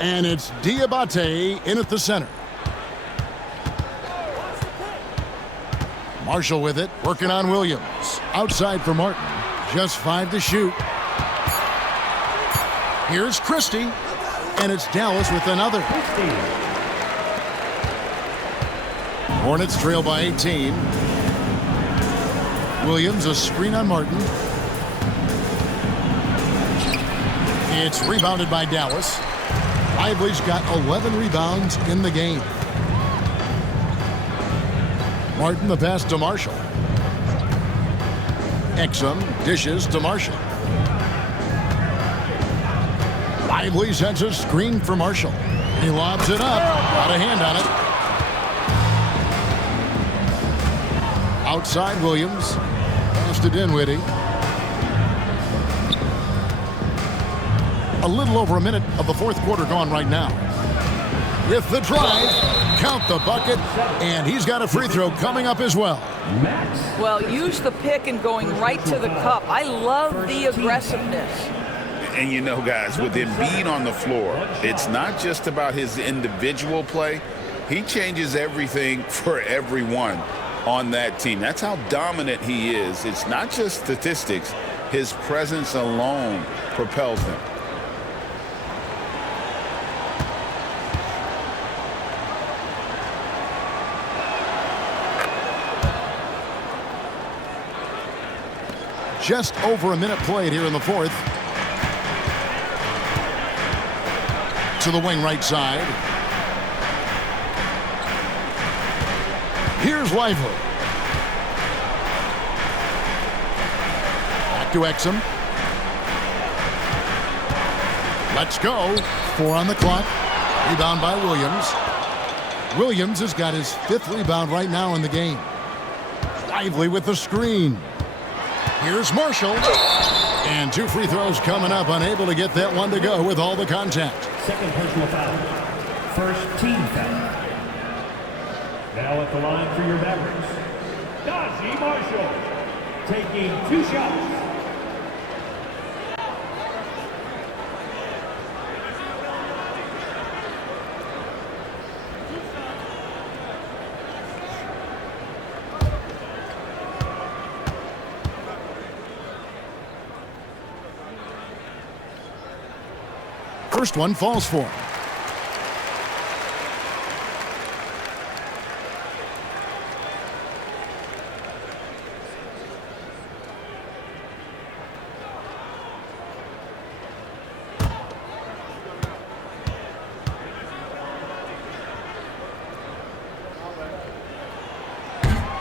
And it's Diabate in at the center. Marshall with it, working on Williams. Outside for Martin. Just 5 to shoot. Here's Christie. And it's Dallas with another. Hornets trail by 18. Williams, a screen on Martin. It's rebounded by Dallas. Lively's got 11 rebounds in the game. Martin the pass to Marshall. Exum dishes to Marshall. Lively sends a screen for Marshall. He lobs it up. Got a hand on it. Outside Williams. Pass to Dinwiddie. A little over a minute of the 4th quarter gone right now. With the drive, count the bucket, and he's got a free throw coming up as well. Well, use the pick and going right to the cup. I love the aggressiveness. And you know, guys, with Embiid on the floor, it's not just about his individual play. He changes everything for everyone on that team. That's how dominant he is. It's not just statistics. His presence alone propels them. Just over a minute played here in the 4th. To the wing right side. Here's Lively. Back to Exum. Let's go. 4 on the clock. Rebound by Williams. Williams has got his 5th rebound right now in the game. Lively with the screen. Here's Marshall. And 2 free throws coming up. Unable to get that one to go with all the contact. Second personal foul. First team foul. Now at the line for your Mavericks, Marshall, taking 2 shots. First one falls for him.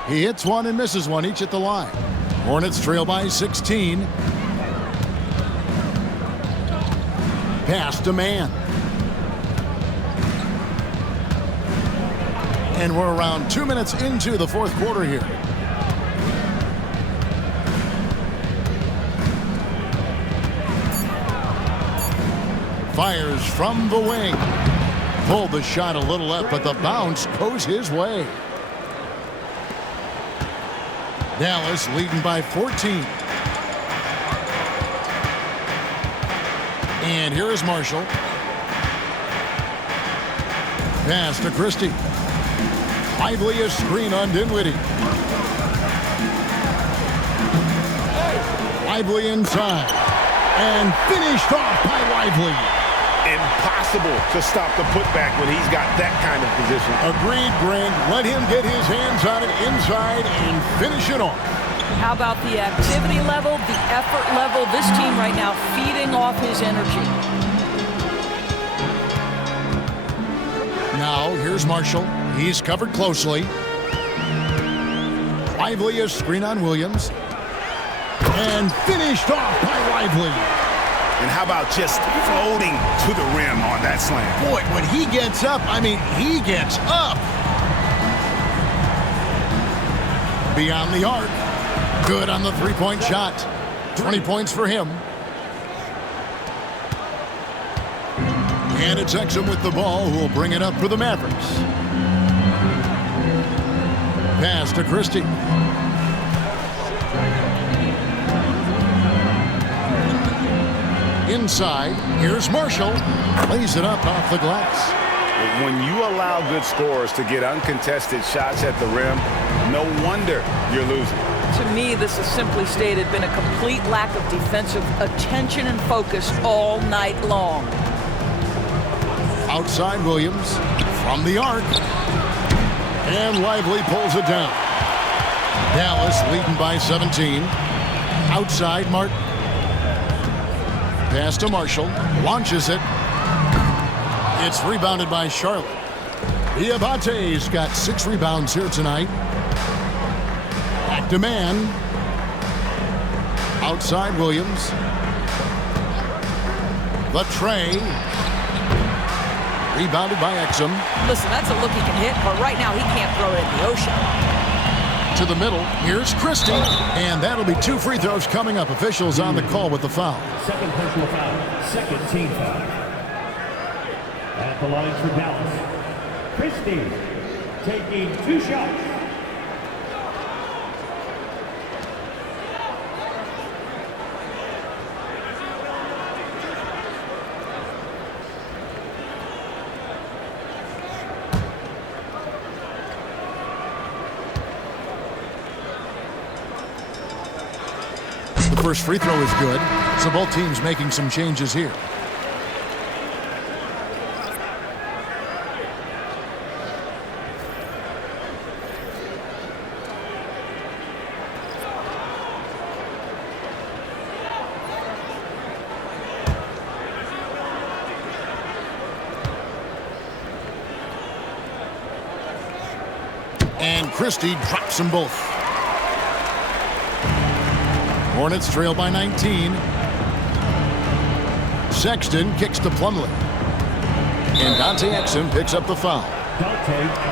He hits one and misses one, each at the line. Hornets trail by 16. Pass to man. And we're around 2 minutes into the fourth quarter here. Fires from the wing. Pulled the shot a little left, but the bounce goes his way. Dallas leading by 14. And here is Marshall. Pass to Christie. Lively a screen on Dinwiddie. Lively inside. And finished off by Lively. Impossible to stop the putback when he's got that kind of position. Agreed, Greg. Let him get his hands on it inside and finish it off. How about the activity level, the effort level? This team right now feeding off his energy. Now, here's Marshall. He's covered closely. Lively a screen on Williams. And finished off by Lively. And how about just floating to the rim on that slam? Boy, when he gets up, I mean, he gets up. Beyond the arc. Good on the three-point shot. 20 points for him. And it's Exum with the ball, who will bring it up for the Mavericks. Pass to Christie. Inside, here's Marshall. Lays it up off the glass. When you allow good scorers to get uncontested shots at the rim, no wonder you're losing. To me, this has simply stated been a complete lack of defensive attention and focus all night long. Outside Williams from the arc. And Lively pulls it down. Dallas leading by 17. Outside Martin. Pass to Marshall. Launches it. It's rebounded by Charlotte. Diabate's got 6 rebounds here tonight. Back to man. Outside Williams. The tray. Rebounded by Exum. Listen, that's a look he can hit, but right now he can't throw it in the ocean. To the middle, here's Christie. And that'll be 2 free throws coming up. Officials on the call with the foul. Second personal foul. Second team foul. At the line for Dallas, Christie taking 2 shots. The first free throw is good, so both teams making some changes here. And Christie drops them both. Hornets trail by 19. Sexton kicks to Plumlee. And Dante Exum picks up the foul.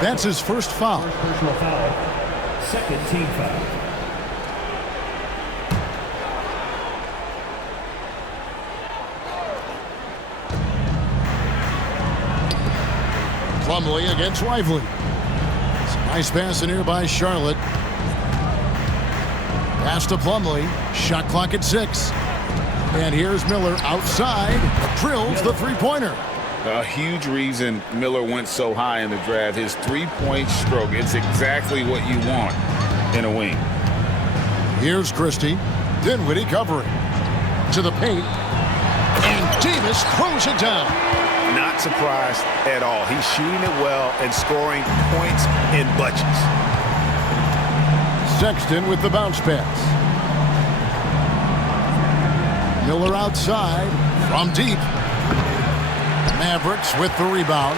That's his first foul. First personal foul. Second team foul. Plumlee against Lively. Nice pass in here by Charlotte. Pass to Plumlee. Shot clock at 6. And here's Miller outside. Drills the three-pointer. A huge reason Miller went so high in the draft. His three-point stroke. It's exactly what you want in a wing. Here's Christie. Dinwiddie covering. To the paint. And Davis throws it down. Not surprised at all. He's shooting it well and scoring points in bunches. Sexton with the bounce pass. Miller outside from deep. Mavericks with the rebound.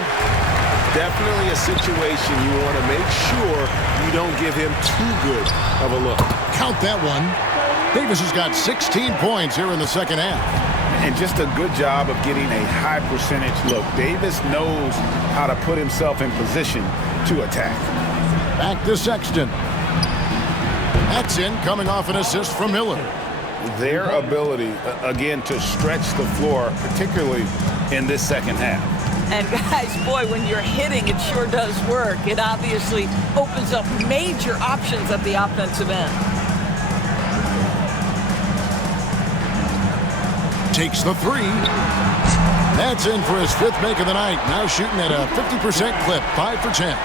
Definitely a situation you want to make sure you don't give him too good of a look. Count that one. Davis has got 16 points here in the second half. And just a good job of getting a high percentage look. Davis knows how to put himself in position to attack. Back to Sexton. That's in, coming off an assist from Miller. Their ability, again, to stretch the floor, particularly in this second half. And guys, boy, when you're hitting, it sure does work. It obviously opens up major options at the offensive end. Takes the three. That's in for his 5th make of the night. Now shooting at a 50% clip, 5 for 10.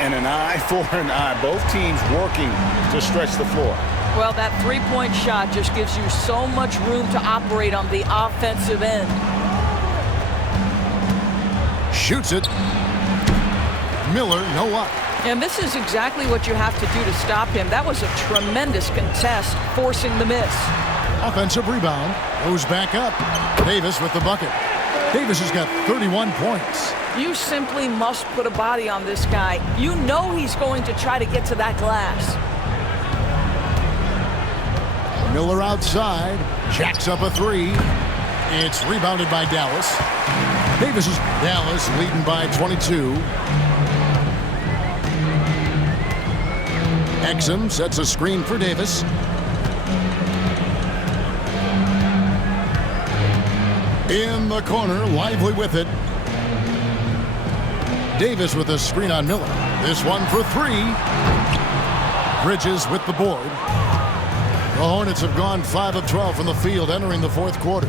And an eye for an eye. Both teams working to stretch the floor. Well, that three-point shot just gives you so much room to operate on the offensive end. Shoots it. Miller, no luck. And this is exactly what you have to do to stop him. That was a tremendous contest, forcing the miss. Offensive rebound. Goes back up. Davis with the bucket. Davis has got 31 points. You simply must put a body on this guy. You know he's going to try to get to that glass. Miller outside. Jacks up a three. It's rebounded by Dallas. Dallas leading by 22. Exum sets a screen for Davis. In the corner, Lively with it. Davis with a screen on Miller. This one for three. Bridges with the board. The Hornets have gone 5 of 12 from the field entering the 4th quarter.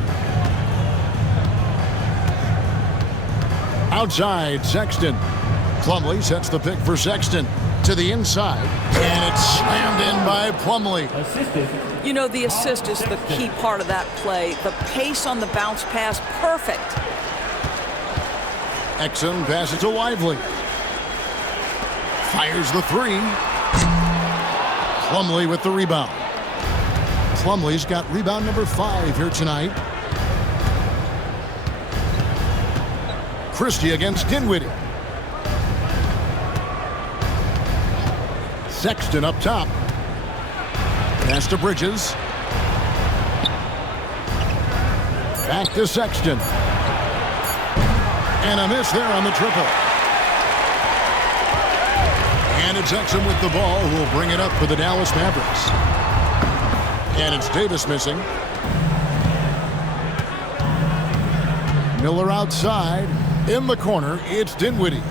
Outside, Sexton. Plumlee sets the pick for Sexton. To the inside. And it's slammed in by Plumlee. You know, the assist is the key part of that play. The pace on the bounce pass, perfect. Exum passes to Lively. Fires the three. Plumlee with the rebound. Plumlee's got rebound number 5 here tonight. Christie against Dinwiddie. Sexton up top. Pass to Bridges. Back to Sexton. And a miss there on the triple. And it's Exum with the ball, who will bring it up for the Dallas Mavericks. And it's Davis missing. Miller outside. In the corner, it's Dinwiddie.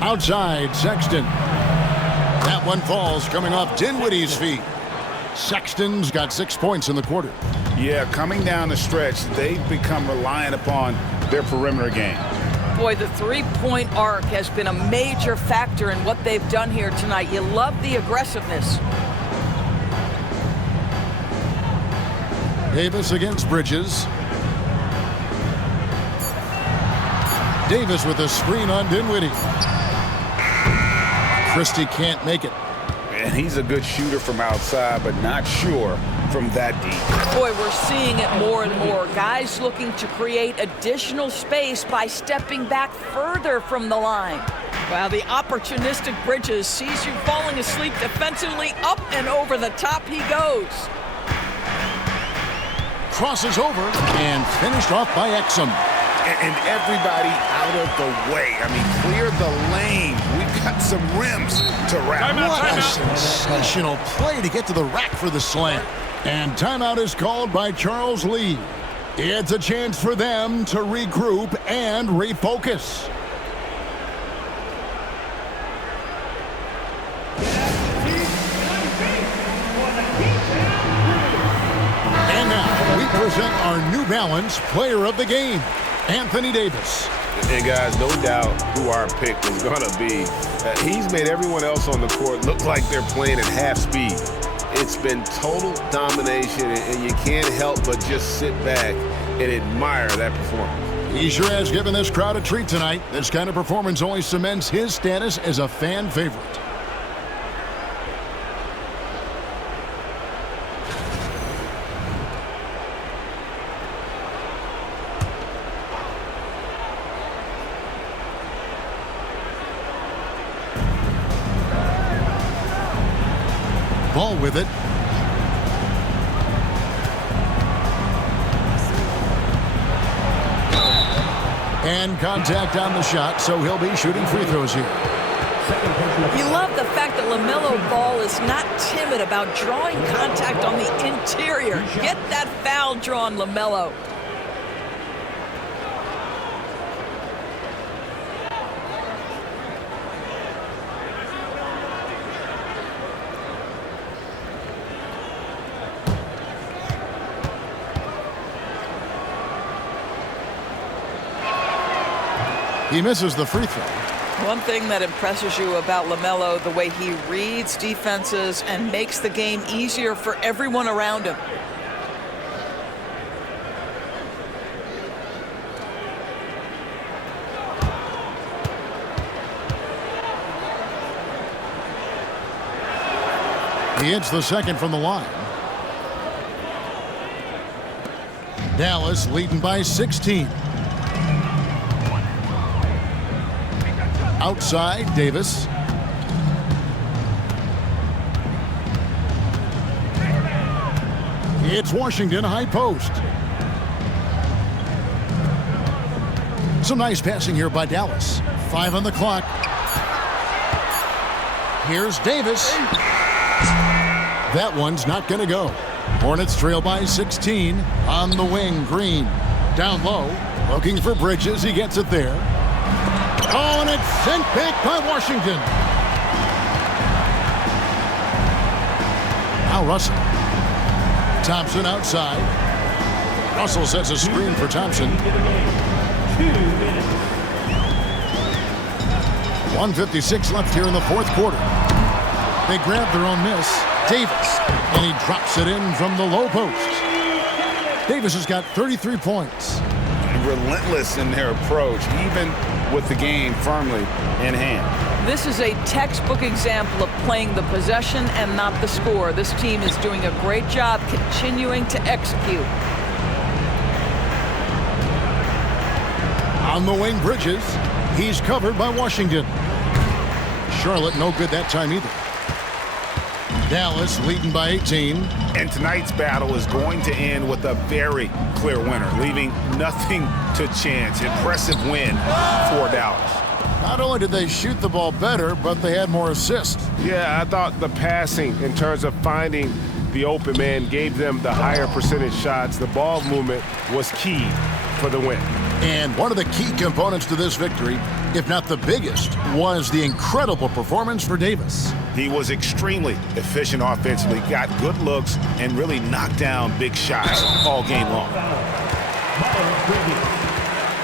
Outside, Sexton. That one falls, coming off Dinwiddie's feet. Sexton's got 6 points in the quarter. Yeah, coming down the stretch, they've become reliant upon their perimeter game. Boy, the three-point arc has been a major factor in what they've done here tonight. You love the aggressiveness. Davis against Bridges. Davis with a screen on Dinwiddie. Christie can't make it. And he's a good shooter from outside, but not sure from that deep. Boy, we're seeing it more and more. Guys looking to create additional space by stepping back further from the line. Wow, the opportunistic Bridges sees you falling asleep defensively. Up and over the top he goes. Crosses over and finished off by Exum. And everybody out of the way. I mean, clear the lane. We've got some rims to wrap. What a sensational play to get to the rack for the slam. And timeout is called by Charles Lee. It's a chance for them to regroup and refocus. And now we present our New Balance Player of the Game, Anthony Davis. And guys, no doubt who our pick is going to be. He's made everyone else on the court look like they're playing at half speed. It's been total domination, and you can't help but just sit back and admire that performance. He sure has given this crowd a treat tonight. This kind of performance only cements his status as a fan favorite. Ball with it. And contact on the shot, so he'll be shooting free throws here. You love the fact that LaMelo Ball is not timid about drawing contact on the interior. Get that foul drawn, LaMelo. He misses the free throw. One thing that impresses you about LaMelo, the way he reads defenses and makes the game easier for everyone around him. He hits the second from the line. Dallas leading by 16. Outside, Davis. It's Washington high post. Some nice passing here by Dallas. 5 on the clock. Here's Davis. That one's not going to go. Hornets trail by 16. On the wing, Green. Down low, looking for Bridges. He gets it there. Oh, and it's sent back by Washington. Now Russell. Thompson outside. Russell sets a screen for Thompson. 1:56 left here in the fourth quarter. They grab their own miss. Davis, and he drops it in from the low post. Davis has got 33 points. Relentless in their approach, even with the game firmly in hand. This is a textbook example of playing the possession and not the score. This team is doing a great job continuing to execute. On the wing, Bridges. He's covered by Washington. Charlotte no good that time either. Dallas leading by 18. And tonight's battle is going to end with a very clear winner, leaving nothing to chance. Impressive win for Dallas. Not only did they shoot the ball better, but they had more assists. Yeah, I thought the passing in terms of finding the open man gave them the higher percentage shots. The ball movement was key for the win. And one of the key components to this victory, if not the biggest, was the incredible performance for Davis. He was extremely efficient offensively, got good looks, and really knocked down big shots all game long.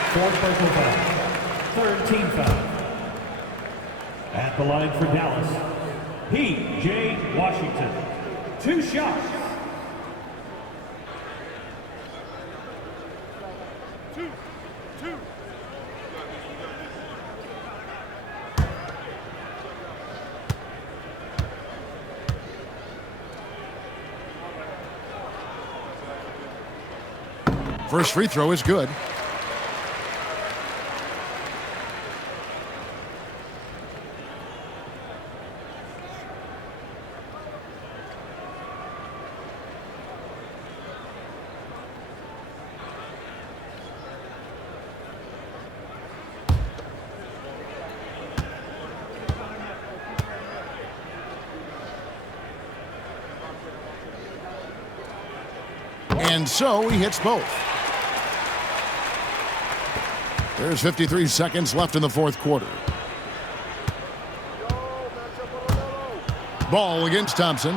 Fourth personal foul. Third team foul. At the line for Dallas, P.J. Washington. 2 shots. First free throw is good. And so he hits both. There's 53 seconds left in the fourth quarter. Ball against Thompson.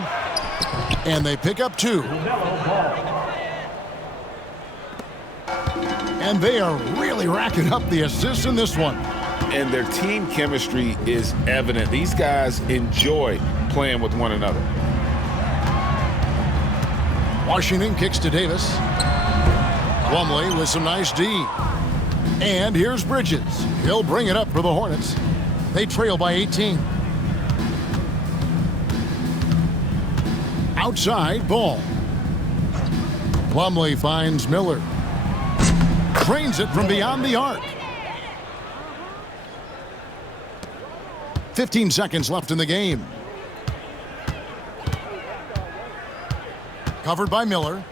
And they pick up 2. And they are really racking up the assists in this one. And their team chemistry is evident. These guys enjoy playing with one another. Washington kicks to Davis. Plumlee with some nice D. And here's Bridges. He'll bring it up for the Hornets. They trail by 18. Outside, Ball. Plumlee finds Miller. Trains it from beyond the arc. 15 seconds left in the game. Covered by Miller.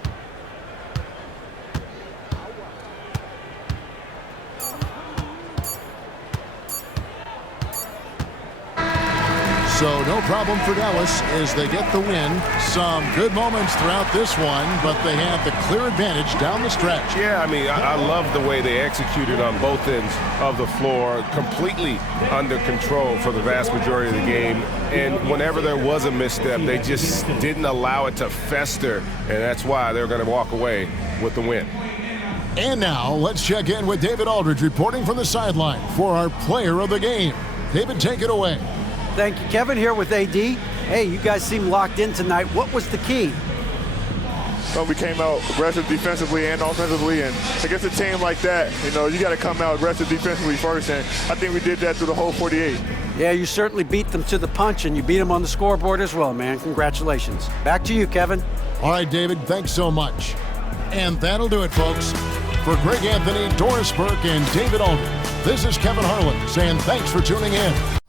So no problem for Dallas as they get the win. Some good moments throughout this one, but they had the clear advantage down the stretch. Yeah, I mean, I love the way they executed on both ends of the floor, completely under control for the vast majority of the game. And whenever there was a misstep, they just didn't allow it to fester, and that's why they're going to walk away with the win. And now let's check in with David Aldridge reporting from the sideline for our player of the game. David, take it away. Thank you, Kevin. Here with AD. Hey, you guys seem locked in tonight. What was the key? Well, we came out aggressive defensively and offensively, and against a team like that, you got to come out aggressive defensively first, and I think we did that through the whole 48. Yeah, you certainly beat them to the punch, and you beat them on the scoreboard as well, man. Congratulations. Back to you, Kevin. All right, David, thanks so much. And that'll do it, folks. For Greg Anthony, Doris Burke, and David Aldridge, this is Kevin Harlan saying thanks for tuning in.